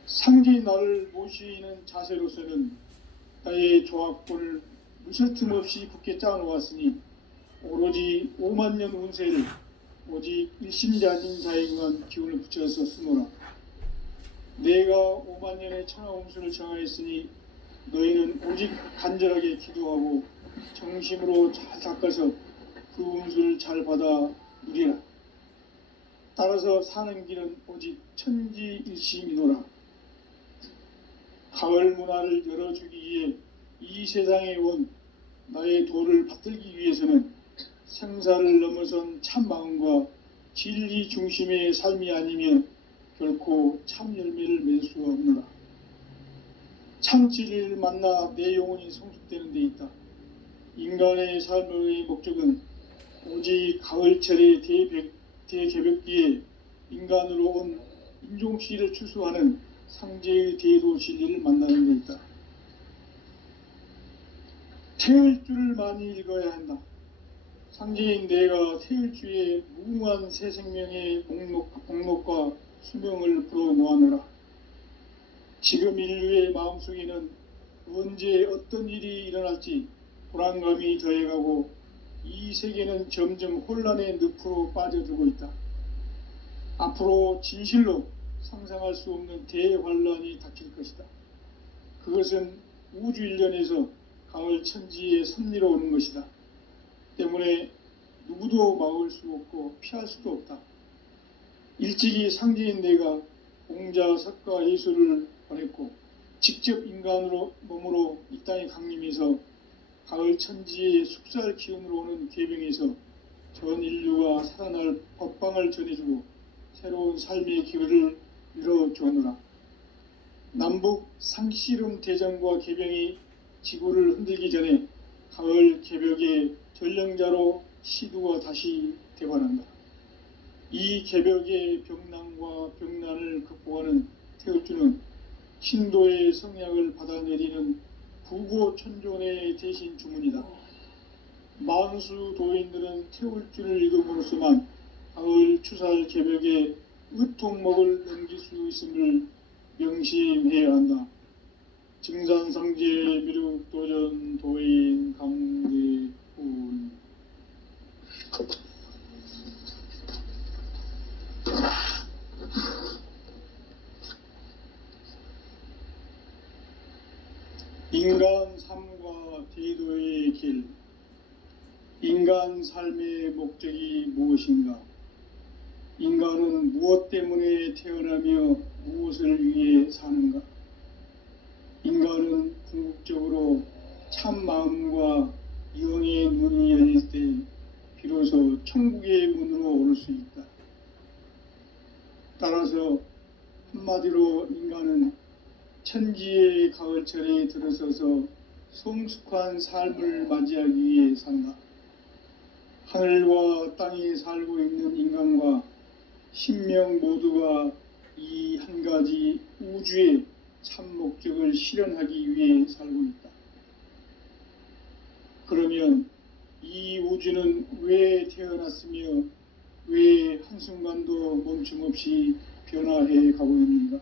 상제인 나를 모시는 자세로서는 나의 조합권을 무설틈 없이 굳게 짜놓았으니 오로지 5만 년 운세를 오직 일심자인 자에게만 기운을 붙여서 쓰노라. 내가 5만 년의 천하운수를 정하였으니 너희는 오직 간절하게 기도하고 정심으로 잘 닦아서 그 운수를 잘 받아 누리라. 따라서 사는 길은 오직 천지일심이노라. 가을 문화를 열어주기 위해 이 세상에 온 나의 도를 받들기 위해서는 생사를 넘어선 참 마음과 진리 중심의 삶이 아니면 결코 참 열매를 맺을 수가 없노라. 참 진리를 만나 내 영혼이 성숙되는 데 있다. 인간의 삶의 목적은 오직 가을철의 대개벽기에 인간으로 온 인종씨를 추수하는 상제의 대도 진리를 만나는 데 있다. 태을 줄을 많이 읽어야 한다. 상제인 내가 태을주의 무궁한 새 생명의 복록과 수명을 불어놓아노라. 지금 인류의 마음속에는 언제 어떤 일이 일어날지 불안감이 더해가고 이 세계는 점점 혼란의 늪으로 빠져들고 있다. 앞으로 진실로 상상할 수 없는 대환란이 닥칠 것이다. 그것은 우주 일련에서 가을 천지의 섭리로 오는 것이다. 때문에 누구도 막을 수 없고 피할 수도 없다. 일찍이 상제인 내가 공자, 석가, 예수를 보냈고 직접 인간으로 몸으로 이 땅에 강림해서 가을 천지의 숙살 기운으로 오는 계병에서 전 인류가 살아날 법방을 전해주고 새로운 삶의 기회를 열어주오노라. 남북 상씨름 대전과 계병이 지구를 흔들기 전에 가을 개벽의 전령자로 시두가 다시 되관한다. 이 개벽의 병난과 병난을 극복하는 태을주는 신도의 성약을 받아내리는 부고천존의 대신 주문이다. 만수 도인들은 태울주를 읽음으로써만 가을 추살 개벽에 의통목을 넘길 수 있음을 명심해야 한다. 증산상제 미륵도전 도인 강대훈. 인간 삶과 대도의 길. 인간 삶의 목적이 무엇인가? 인간은 무엇 때문에 태어나며 무엇을 위해 사는가? 인간은 궁극적으로 참 마음과 영의 눈이 열릴 때 비로소 천국의 문으로 오를 수 있다. 따라서 한마디로 인간은 천지의 가을철에 들어서서 성숙한 삶을 맞이하기 위해 산다. 하늘과 땅에 살고 있는 인간과 신명 모두가 이 한 가지 우주의 참 목적을 실현하기 위해 살고 있다. 그러면 이 우주는 왜 태어났으며 왜 한순간도 멈춤 없이 변화해 가고 있는가?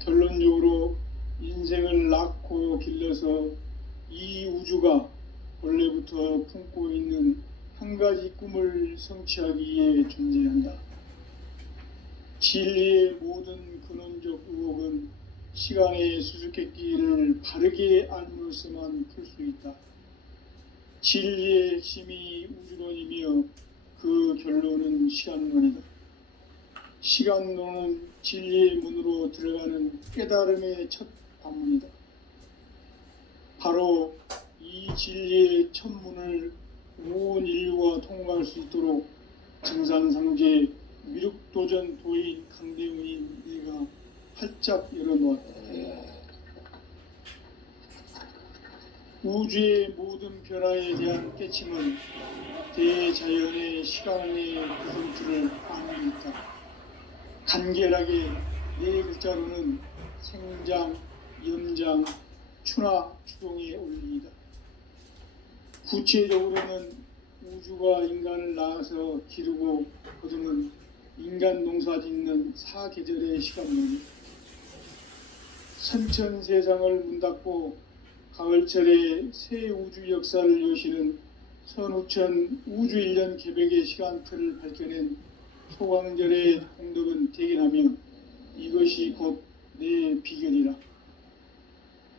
결론적으로 인생을 낳고 길러서 이 우주가 원래부터 품고 있는 한 가지 꿈을 성취하기 위해 존재한다. 진리의 모든 근원적 의혹은 시간의 수수께끼를 바르게 알므로서만 풀 수 있다. 진리의 핵심이 우주론이며 그 결론은 시간론이다. 시간론은 진리의 문으로 들어가는 깨달음의 첫 관문이다. 바로 이 진리의 첫 문을 온 인류가 통과할 수 있도록 증산상제 미륵도전 도인 강대훈인 내가 활짝 열어놓았다. 우주의 모든 변화에 대한 깨침은 대자연의 시간의 구성줄을 아는 있다. 간결하게 네 글자로는 생장, 염장, 추나 추동의 원리이다. 구체적으로는 우주가 인간을 낳아서 기르고 거두는 인간 농사 짓는 사계절의 시간론이 선천 세상을 문 닫고 가을철에 새 우주 역사를 여시는 선우천 우주 1년 개백의 시간틀을 밝혀낸 소광절의 공덕은 대견하며 이것이 곧 내 비결이라.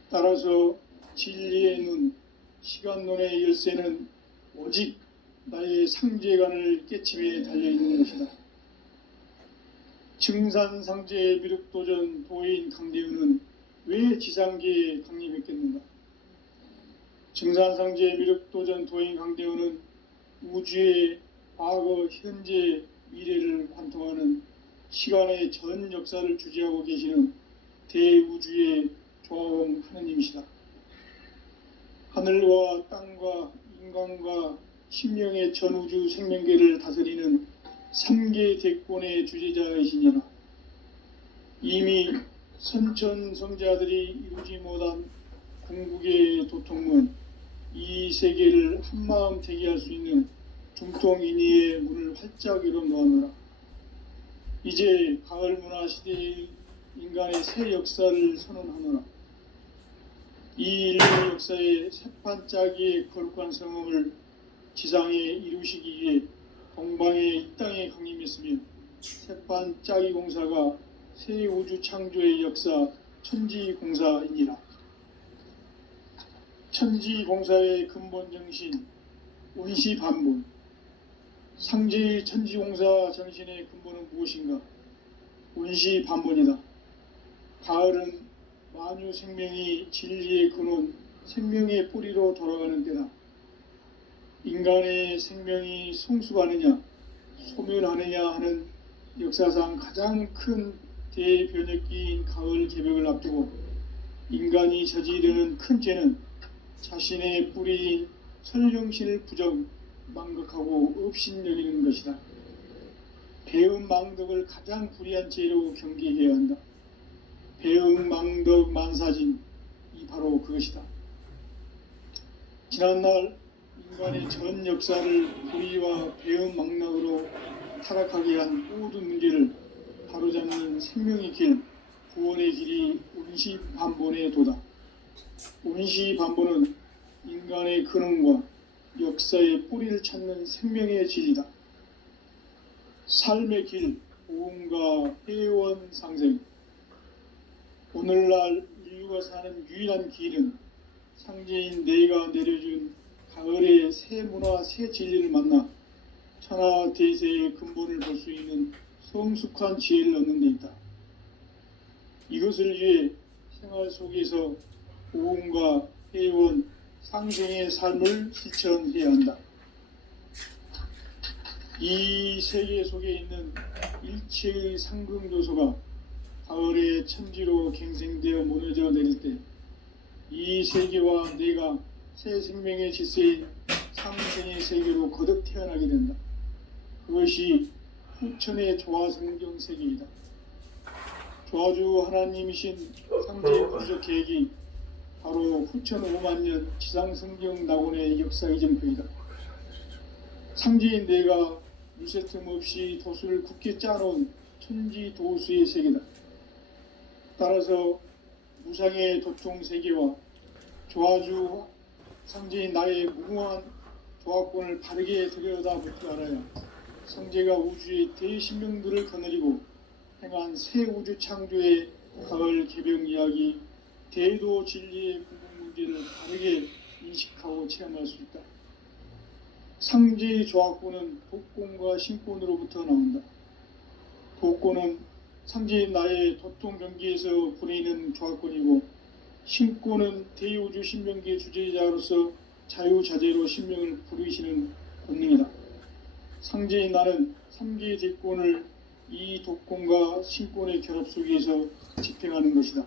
따라서 진리의 눈, 시간론의 열쇠는 오직 나의 상제관을 깨침에 달려있는 것이다. 증산상제 미륵도전 도인 강대훈은 왜 지상계에 강림했겠는가? 증산상제 미륵도전 도인 강대훈은 우주의 과거, 현재, 미래를 관통하는 시간의 전 역사를 주재하고 계시는 대우주의 조화원 하느님이시다. 하늘과 땅과 인간과 심령의 전우주 생명계를 다스리는 3계 대권의 주재자이시니라. 이미 선천성자들이 이루지 못한 궁극의 도통문, 이 세계를 한마음 대기할 수 있는 중통인의의 문을 활짝 열어놓아노라. 이제 가을 문화 시대의 인간의 새 역사를 선언하노라. 이 인류의 역사의 새판짜기의 거룩한 성음을 지상에 이루시기 위해 동방의 이 땅에 강림했으며 새판짜기 공사가 새 우주 창조의 역사 천지공사이니라. 천지공사의 근본 정신 운시반본. 상제의 천지공사 정신의 근본은 무엇인가? 운시반본이다. 가을은 만유 생명이 진리의 근원, 생명의 뿌리로 돌아가는 때다. 인간의 생명이 성숙하느냐, 소멸하느냐 하는 역사상 가장 큰 대변혁기인 가을 개벽을 앞두고 인간이 저지르는 큰 죄는 자신의 뿌리인 설령신을 부정, 망극하고 업신여기는 것이다. 배음 망덕을 가장 불의한 죄로 경계해야 한다. 배음 망덕 만사진, 이 바로 그것이다. 지난날 인간의 전 역사를 불의와 배음 망락으로 타락하게 한 모든 문제를 바로잡는 생명의 길, 구원의 길이 운시반본의 도다. 운시반본은 인간의 근원과 역사의 뿌리를 찾는 생명의 진리다. 삶의 길, 보험과 회원 상생. 오늘날 인류가 사는 유일한 길은 상제인 내가 내려준 가을의 새 문화, 새 진리를 만나 천하 대세의 근본을 볼 수 있는 성숙한 지혜를 얻는 데 있다. 이것을 위해 생활 속에서 보험과 회원, 상생의 삶을 실천해야 한다. 이 세계 속에 있는 일체의 상금 요소가 가을의 천지로 갱생되어 무너져 내릴 때 이 세계와 내가 새 생명의 질서인 상생의 세계로 거듭 태어나게 된다. 그것이 후천의 조화성경 세계이다. 조화주 하나님이신 상제의 구속 계획이 바로 후천 5만 년 지상성경 낙원의 역사 이전표이다. 상제인 내가 무쇠틈 없이 도수를 굳게 짜놓은 천지 도수의 세계다. 따라서 무상의 도통 세계와 조화주 상제인 나의 무궁한 조화권을 바르게 들여다볼 알아야 상제가 우주의 대신명들을 거느리고 행한 새 우주 창조의 가을 개병 이야기, 대도 진리의 궁극 문제를 바르게 인식하고 체험할 수 있다. 상제의 조화권은 독권과 신권으로부터 나온다. 독권은 상제인 나의 도통 경기에서 부리는 조화권이고, 신권은 대우주 신명기의 주제자로서 자유자재로 신명을 부르시는 권능이다. 상제인 나는 3개의 대권을 이 독권과 신권의 결합 속에서 집행하는 것이다.